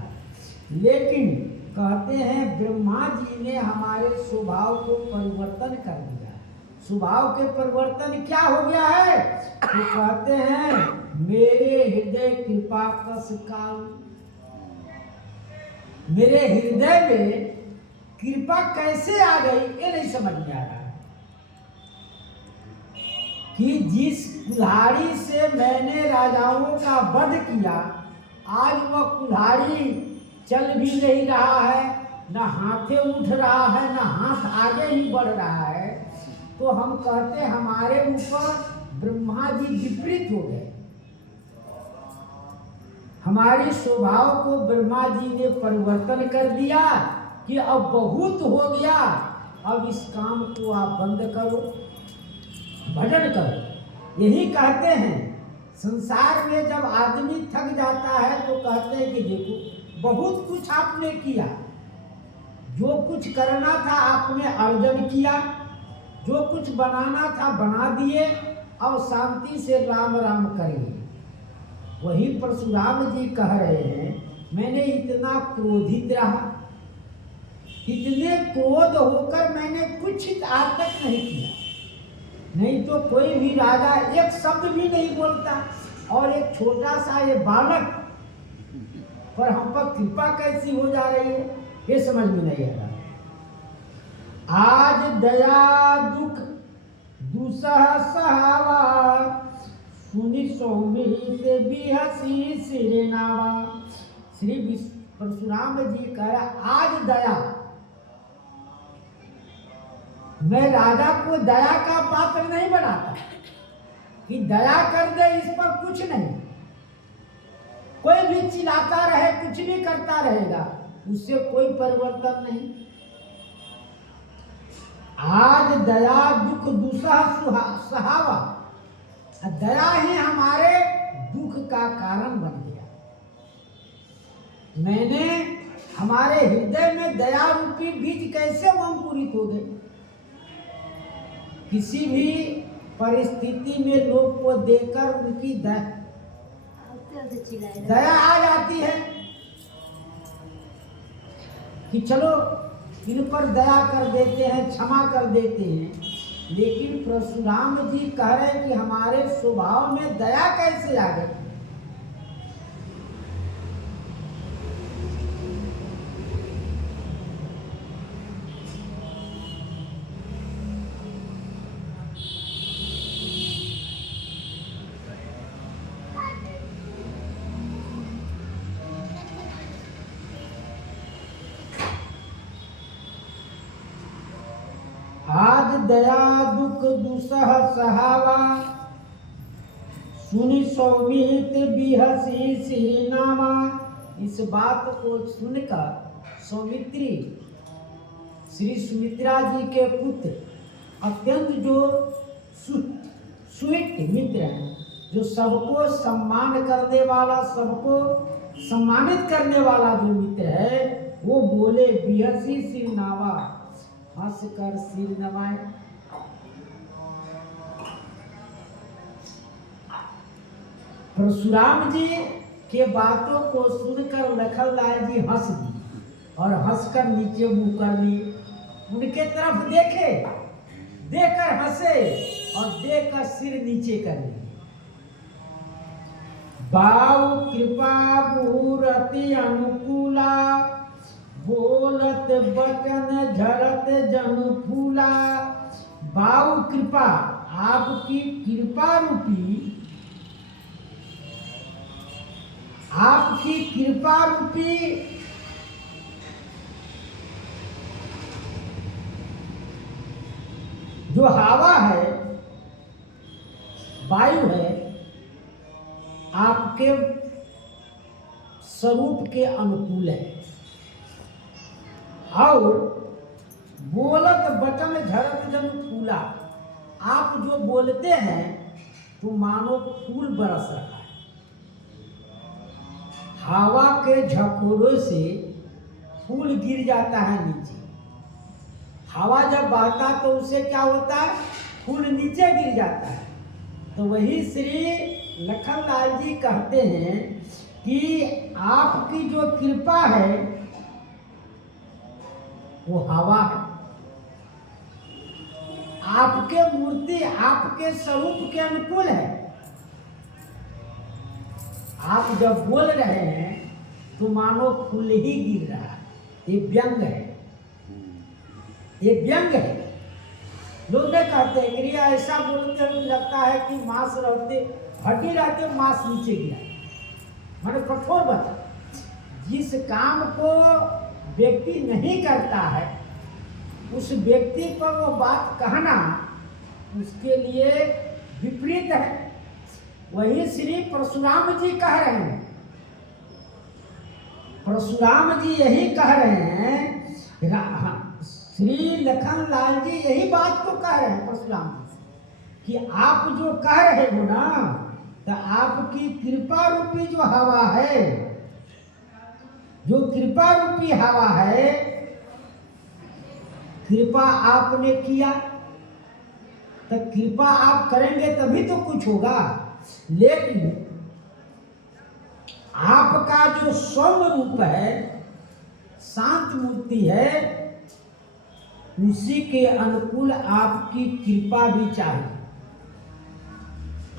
लेकिन कहते हैं ब्रह्मा जी ने हमारे स्वभाव को परिवर्तन कर दिया। स्वभाव के परिवर्तन क्या हो गया है? तो कहते हैं मेरे हृदय कृपा कस काऊ, मेरे हृदय में कृपा कैसे आ गई ये नहीं समझ में आ रहा है कि जिस कुल्हाड़ी से मैंने राजाओं का वध किया, आज वह कुल्हाड़ी चल भी नहीं रहा है, न हाथे उठ रहा है, न हाथ आगे ही बढ़ रहा है। तो हम कहते हमारे ऊपर ब्रह्मा जी विपरीत हो गए, हमारी स्वभाव को ब्रह्मा जी ने परिवर्तन कर दिया कि अब बहुत हो गया, अब इस काम को आप बंद करो, भजन करो। यही कहते हैं संसार में जब आदमी थक जाता है तो कहते हैं कि देखो बहुत कुछ आपने किया, जो कुछ करना था आपने अर्जन किया, जो कुछ बनाना था बना दिए, अब शांति से राम राम करिए। वही परशुराम जी कह रहे हैं मैंने इतना क्रोधित रहा, इतने क्रोध होकर मैंने कुछ आज तक नहीं किया, नहीं तो कोई भी राजा एक शब्द भी नहीं बोलता, और एक छोटा सा ये बालक पर हम पर कृपा कैसी हो जा रही है ये समझ में नहीं आ रहा। आज दया दुख दुसह सहावा, सुनि सौमी से बिहसी सिरनावा। श्री परशुराम जी कह रहा आज दया, मैं राजा को दया का पात्र नहीं बनाता कि दया कर दे, इस पर कुछ नहीं, कोई भी चिल्लाता रहे कुछ भी करता रहेगा, उससे कोई परिवर्तन नहीं। आज दया दुख दुसह सहावा, दया ही हमारे दुख का कारण बन गया। मैंने हमारे हृदय में दया रूपी बीज कैसे अंकुरित हो गए। किसी भी परिस्थिति में लोग को देखकर उनकी दया आ जाती है कि चलो इन पर दया कर देते हैं, क्षमा कर देते हैं, लेकिन परशुराम जी कह रहे हैं कि हमारे स्वभाव में दया कैसे आ गई। आज दया दुख दुसह सहावा, सुनि सौमित बिहसी सिरनामा। इस बात को सुनकर सौमित्री, श्री सुमित्रा जी के पुत्र, अत्यंत जो स्वीट मित्र हैं, जो सबको सम्मान करने वाला, सबको सम्मानित करने वाला जो मित्र है, वो बोले बिहसी सिरनावा, हंसकर सिर नवाए। परशुराम जी के बातों को सुनकर लखनलाल जी हंस दिए और हंसकर नीचे मुंह कर लिए। उनके तरफ देखे, देखकर हंसे और देखकर सिर नीचे कर लिए। बाऊ कृपा मूरति अनुकूला, बोलत बचन झरत जन फूला। बाऊ कृपा, आपकी कृपा रूपी, आपकी कृपा रूपी जो हवा है, वायु है, आपके स्वरूप के अनुकूल है। और बोलत बचन झरत जन फूला, आप जो बोलते हैं तो मानो फूल बरस रहा है। हवा के झकोरों से फूल गिर जाता है नीचे। हवा जब बहता तो उससे क्या होता है, फूल नीचे गिर जाता है। तो वही श्री लखनलाल जी कहते हैं कि आपकी जो कृपा है वो हवा है। आपके मूर्ति आपके स्वरूप के अनुकूल है। आप जब बोल रहे हैं तो मानो फूल ही गिर रहा है। ये व्यंग है, ये व्यंग है। लोग ने कहते हैं कि ऐसा बोलते हुए लगता है कि मांस रहते, हड्डी रहते, मांस नीचे गिरा, माने कठोर बता। जिस काम को व्यक्ति नहीं करता है उस व्यक्ति पर वो बात कहना उसके लिए विपरीत है। वही श्री परशुराम जी कह रहे हैं। परशुराम जी यही कह रहे हैं, श्री लखनलाल जी यही बात को कह रहे हैं परशुराम जी कि आप जो कह रहे हो ना, तो आपकी कृपा रूपी जो हवा है, जो कृपा रूपी हवा है, कृपा आपने किया तो कृपा आप करेंगे तभी तो कुछ होगा। लेकिन आपका जो सौम्य रूप है, शांत मूर्ति है, उसी के अनुकूल आपकी कृपा भी चाहिए।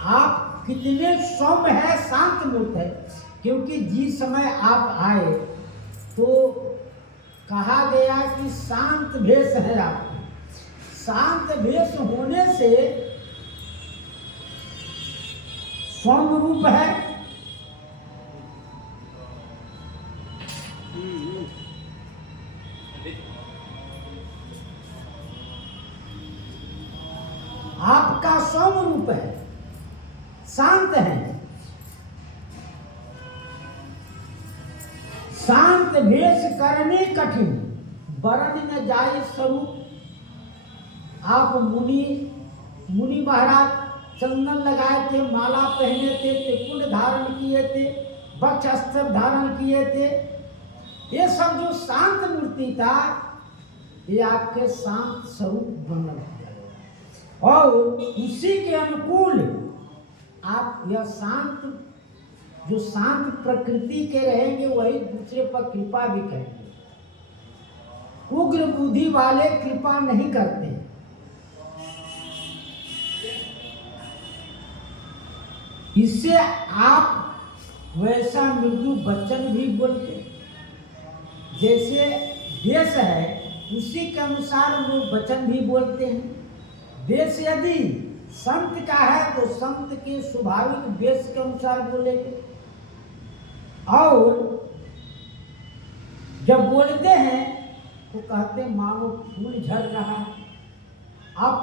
आप कितने सौम्य है, शांत मूर्त है। क्योंकि जिस समय आप आए तो कहा गया कि शांत भेष है आपको। शांत भेष होने से सौम्य रूप है। आपका सौम्य रूप है, शांत है। शांत भेष करने कठिन, वरण न जाए स्वरूप। आप मुनि महाराज चंदन लगाए थे, माला पहने थे, त्रिपुंड धारण किए थे, वक्ष अस्त्र धारण किए थे। ये सब जो शांत मूर्ति था, ये आपके शांत स्वरूप बनल और उसी के अनुकूल आप यह शांत, जो शांत प्रकृति के रहेंगे वही दूसरे पर कृपा भी करेंगे। उग्र बुद्धि वाले कृपा नहीं करते, इससे आप वैसा मृदु वचन भी बोलते, जैसे देश है उसी के अनुसार लोग वचन भी बोलते हैं। देश यदि संत का है तो संत के स्वाभाविक वेश के अनुसार बोलेंगे, और जब बोलते हैं तो कहते हैं मानो फूल झड़ रहा है। अब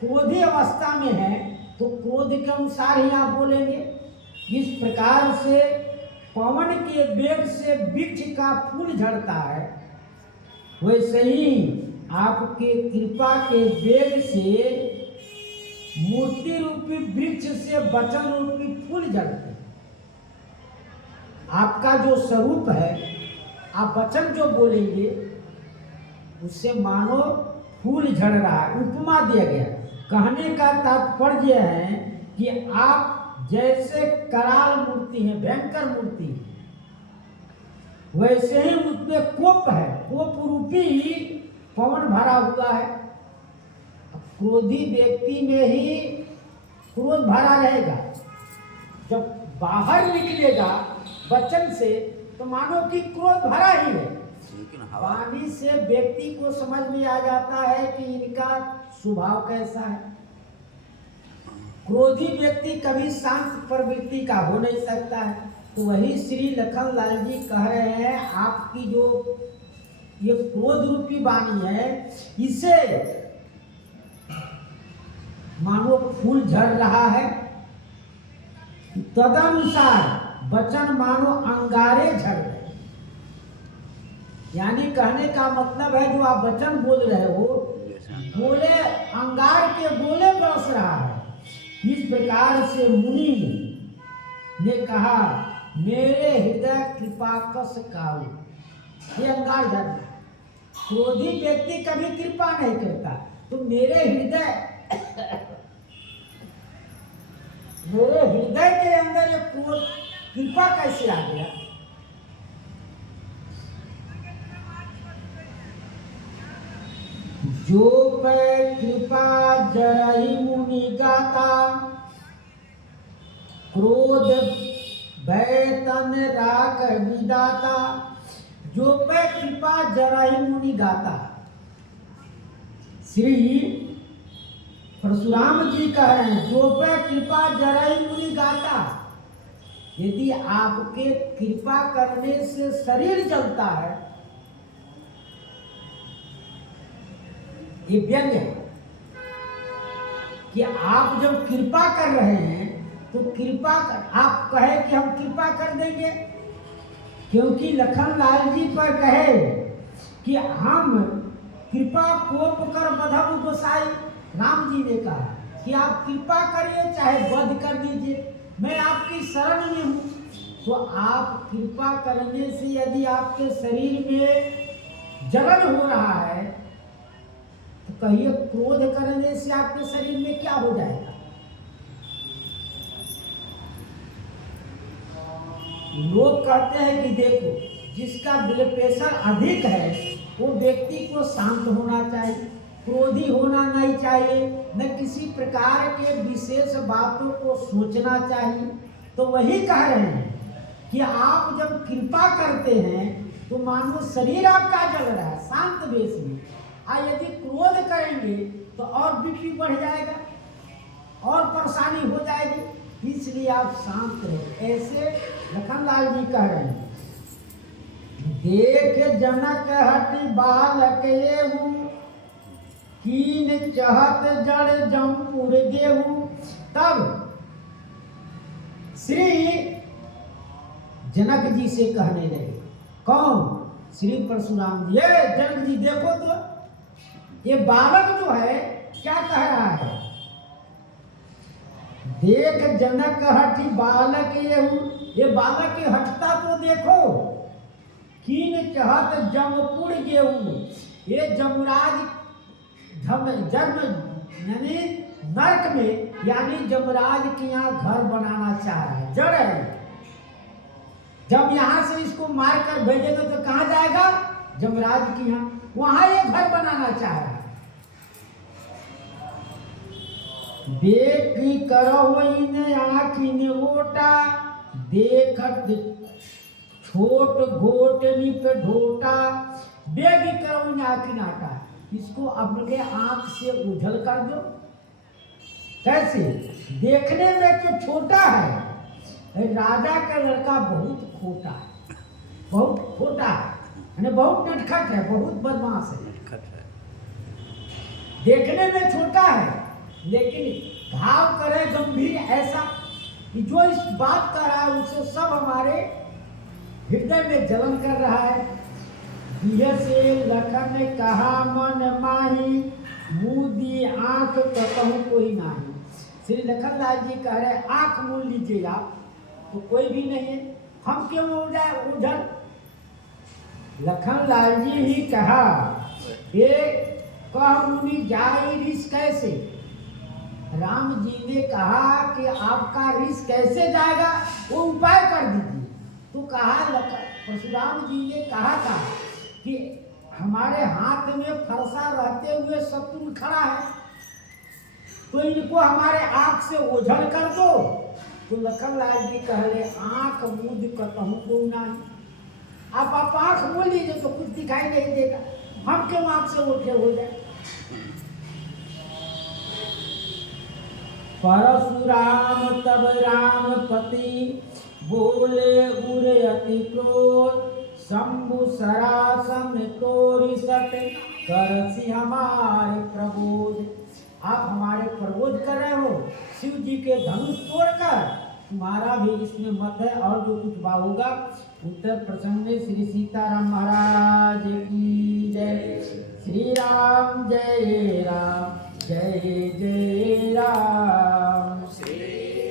क्रोधी अवस्था में है तो क्रोध के अनुसार ही आप बोलेंगे। इस प्रकार से पवन के वेग से वृक्ष का फूल झड़ता है, वैसे ही आपके कृपा के वेग से मूर्ति रूपी वृक्ष से वचन रूपी फूल झड़ते हैं। आपका जो स्वरूप है, आप वचन जो बोलेंगे उससे मानो फूल झड़ रहा है। उपमा दिया गया, कहने का तात्पर्य है कि आप जैसे कराल मूर्ति है, भयंकर मूर्ति है, वैसे ही उसमें कोप है, कोप रूपी पवन भरा हुआ है। क्रोधी व्यक्ति में ही क्रोध भरा रहेगा, जब बाहर निकलेगा वचन से तो मानो कि क्रोध भरा ही है। वाणी से व्यक्ति को समझ में आ जाता है कि इनका स्वभाव कैसा है। क्रोधी व्यक्ति कभी शांत प्रवृत्ति का हो नहीं सकता है। तो वही श्री लखनलाल जी कह रहे हैं, आपकी जो ये क्रोध रूपी वाणी है, इसे मानो फूल झड़ रहा है, तदनुसार वचन मानो अंगारे झड़ रहे। यानी कहने का मतलब है जो आप वचन बोल रहे हो, बोले अंगार के बोले बरस रहा है। इस प्रकार से मुनि ने कहा, मेरे हृदय कृपा कस काऊ। ये अंगार झड़, क्रोधी व्यक्ति कभी कृपा नहीं करता, तो मेरे हृदय के अंदर ये कृपा कैसे आ गया। जो पे कृपा जरहि मुनि गाता, क्रोध भय तन राख विदाता। जो पे कृपा जरहि मुनि गाता, श्री परशुराम जी कह रहे हैं, जो पे कृपा जरहि मुनि गाता। यदि आपके कृपा करने से शरीर जलता है, ये व्यंग्य है कि आप जब कृपा कर रहे हैं तो कृपा आप कहे कि हम कृपा कर देंगे, क्योंकि लखनलाल जी पर कहे कि हम कृपा कोप कर बधबु गोसाई। राम जी ने कहा कि आप कृपा करिए चाहे वध कर दीजिए, मैं आपकी शरण में हूँ। तो आप कृपा करने से यदि आपके शरीर में जलन हो रहा है तो कहिए क्रोध करने से आपके शरीर में क्या हो जाएगा। लोग कहते हैं कि देखो, जिसका ब्लड प्रेशर अधिक है वो व्यक्ति को शांत होना चाहिए, क्रोधी होना नहीं चाहिए, न किसी प्रकार के विशेष बातों को सोचना चाहिए। तो वही कह रहे हैं कि आप जब कृपा करते हैं तो मानो शरीर आपका जल रहा है शांत वेश में, और यदि क्रोध करेंगे तो और बीपी बढ़ जाएगा और परेशानी हो जाएगी, इसलिए आप शांत रहे। ऐसे लखनलाल जी कह रहे हैं, देख जनक हटि बालक एहू, कीन चहत जड़ जमपुर गेहूं। तब श्री जनक जी से कहने लगे, कौन? श्री परशुराम जी। ये जनक जी देखो तो ये बालक जो है क्या कह रहा है, देख जनक हटि बालक एहू, ये बालक की हटता तो देखो। कीन चहत जमपुर गेहूं, ये जमराज जन्म यानी नरक में, यानी जमराज के यहाँ घर बनाना चाह रहा है, जड़ है। जब यहाँ से इसको मार कर भेजेंगे तो कहाँ जाएगा? जमराज के यहाँ, वहां ये घर बनाना चाह रहा है। बेगी करो इन आँखिन ओटा, देखत छोट घोटनी पे ढोटा। बेगी करो इन आँखिन आटा, इसको अपने आँख से उझल कर दो। कैसे? देखने में तो छोटा है, राजा का लड़का बहुत खोटा है, बहुत खोटा है, यानी बहुत नटखट है, बहुत बदमाश है। देखने में छोटा है लेकिन भाव करे गंभीर, ऐसा कि जो इस बात कर रहा है उससे सब हमारे हृदय में जलन कर रहा है। दिया से लखन ने कहा मन माही, मुदी आंख कहूँ कोई नहीं। श्री लखन लाल जी कह रहे आंख मूंद लीजिए आप, तो कोई भी नहीं है, हम क्यों उधर? लखन लाल जी ही कहा ये कह मुनि जाए रिस कैसे। राम जी ने कहा कि आपका रिस कैसे जाएगा, वो उपाय कर दीजिए। तो कहा परशुराम जी ने कहा था कि हमारे हाथ में फरसा रहते हुए शत्रु खड़ा है, तो इनको हमारे आंख से ओझल कर दो। तो लखन लाल जी कह रहे आंख मूंद कहूँ को नहीं। आप आंख मूंद लीजिए तो कुछ दिखाई नहीं देगा, हम क्यों आंख से ओझल हो जाए। परशुराम तब राम पति बोले उरे अति क्रोध, शंभु सरासम तोरी सत करसी हमारे प्रबोध। आप हमारे प्रबोध कर रहे हो, शिव जी के धनुष तोड़कर, तुम्हारा भी इसमें मत है। और जो कुछ होगा उत्तर प्रसंग में श्री सीताराम महाराज की जय। श्री राम जय राम जय जय राम। श्री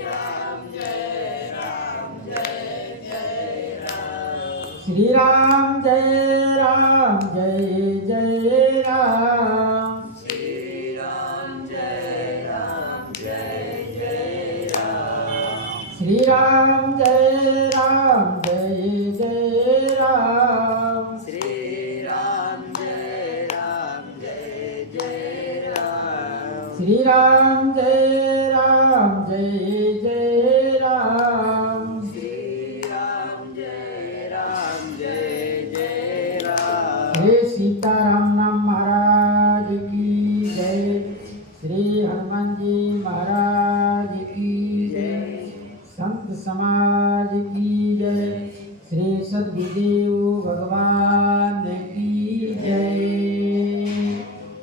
राम जय राम जय जय राम। श्री राम जय राम जय जय राम। श्री राम जय राम जय जय राम। श्री राम जय राम जय जय राम। श्री राम जय राम जय जय राम। श्री राम जय राम जय जय राम। श्री राम जय राम जय जय राम। श्री सीताराम नाम महाराज की जय। श्री हनुमान जी महाराज की जय। संत समाज की जय। श्री सद्गुरुदेव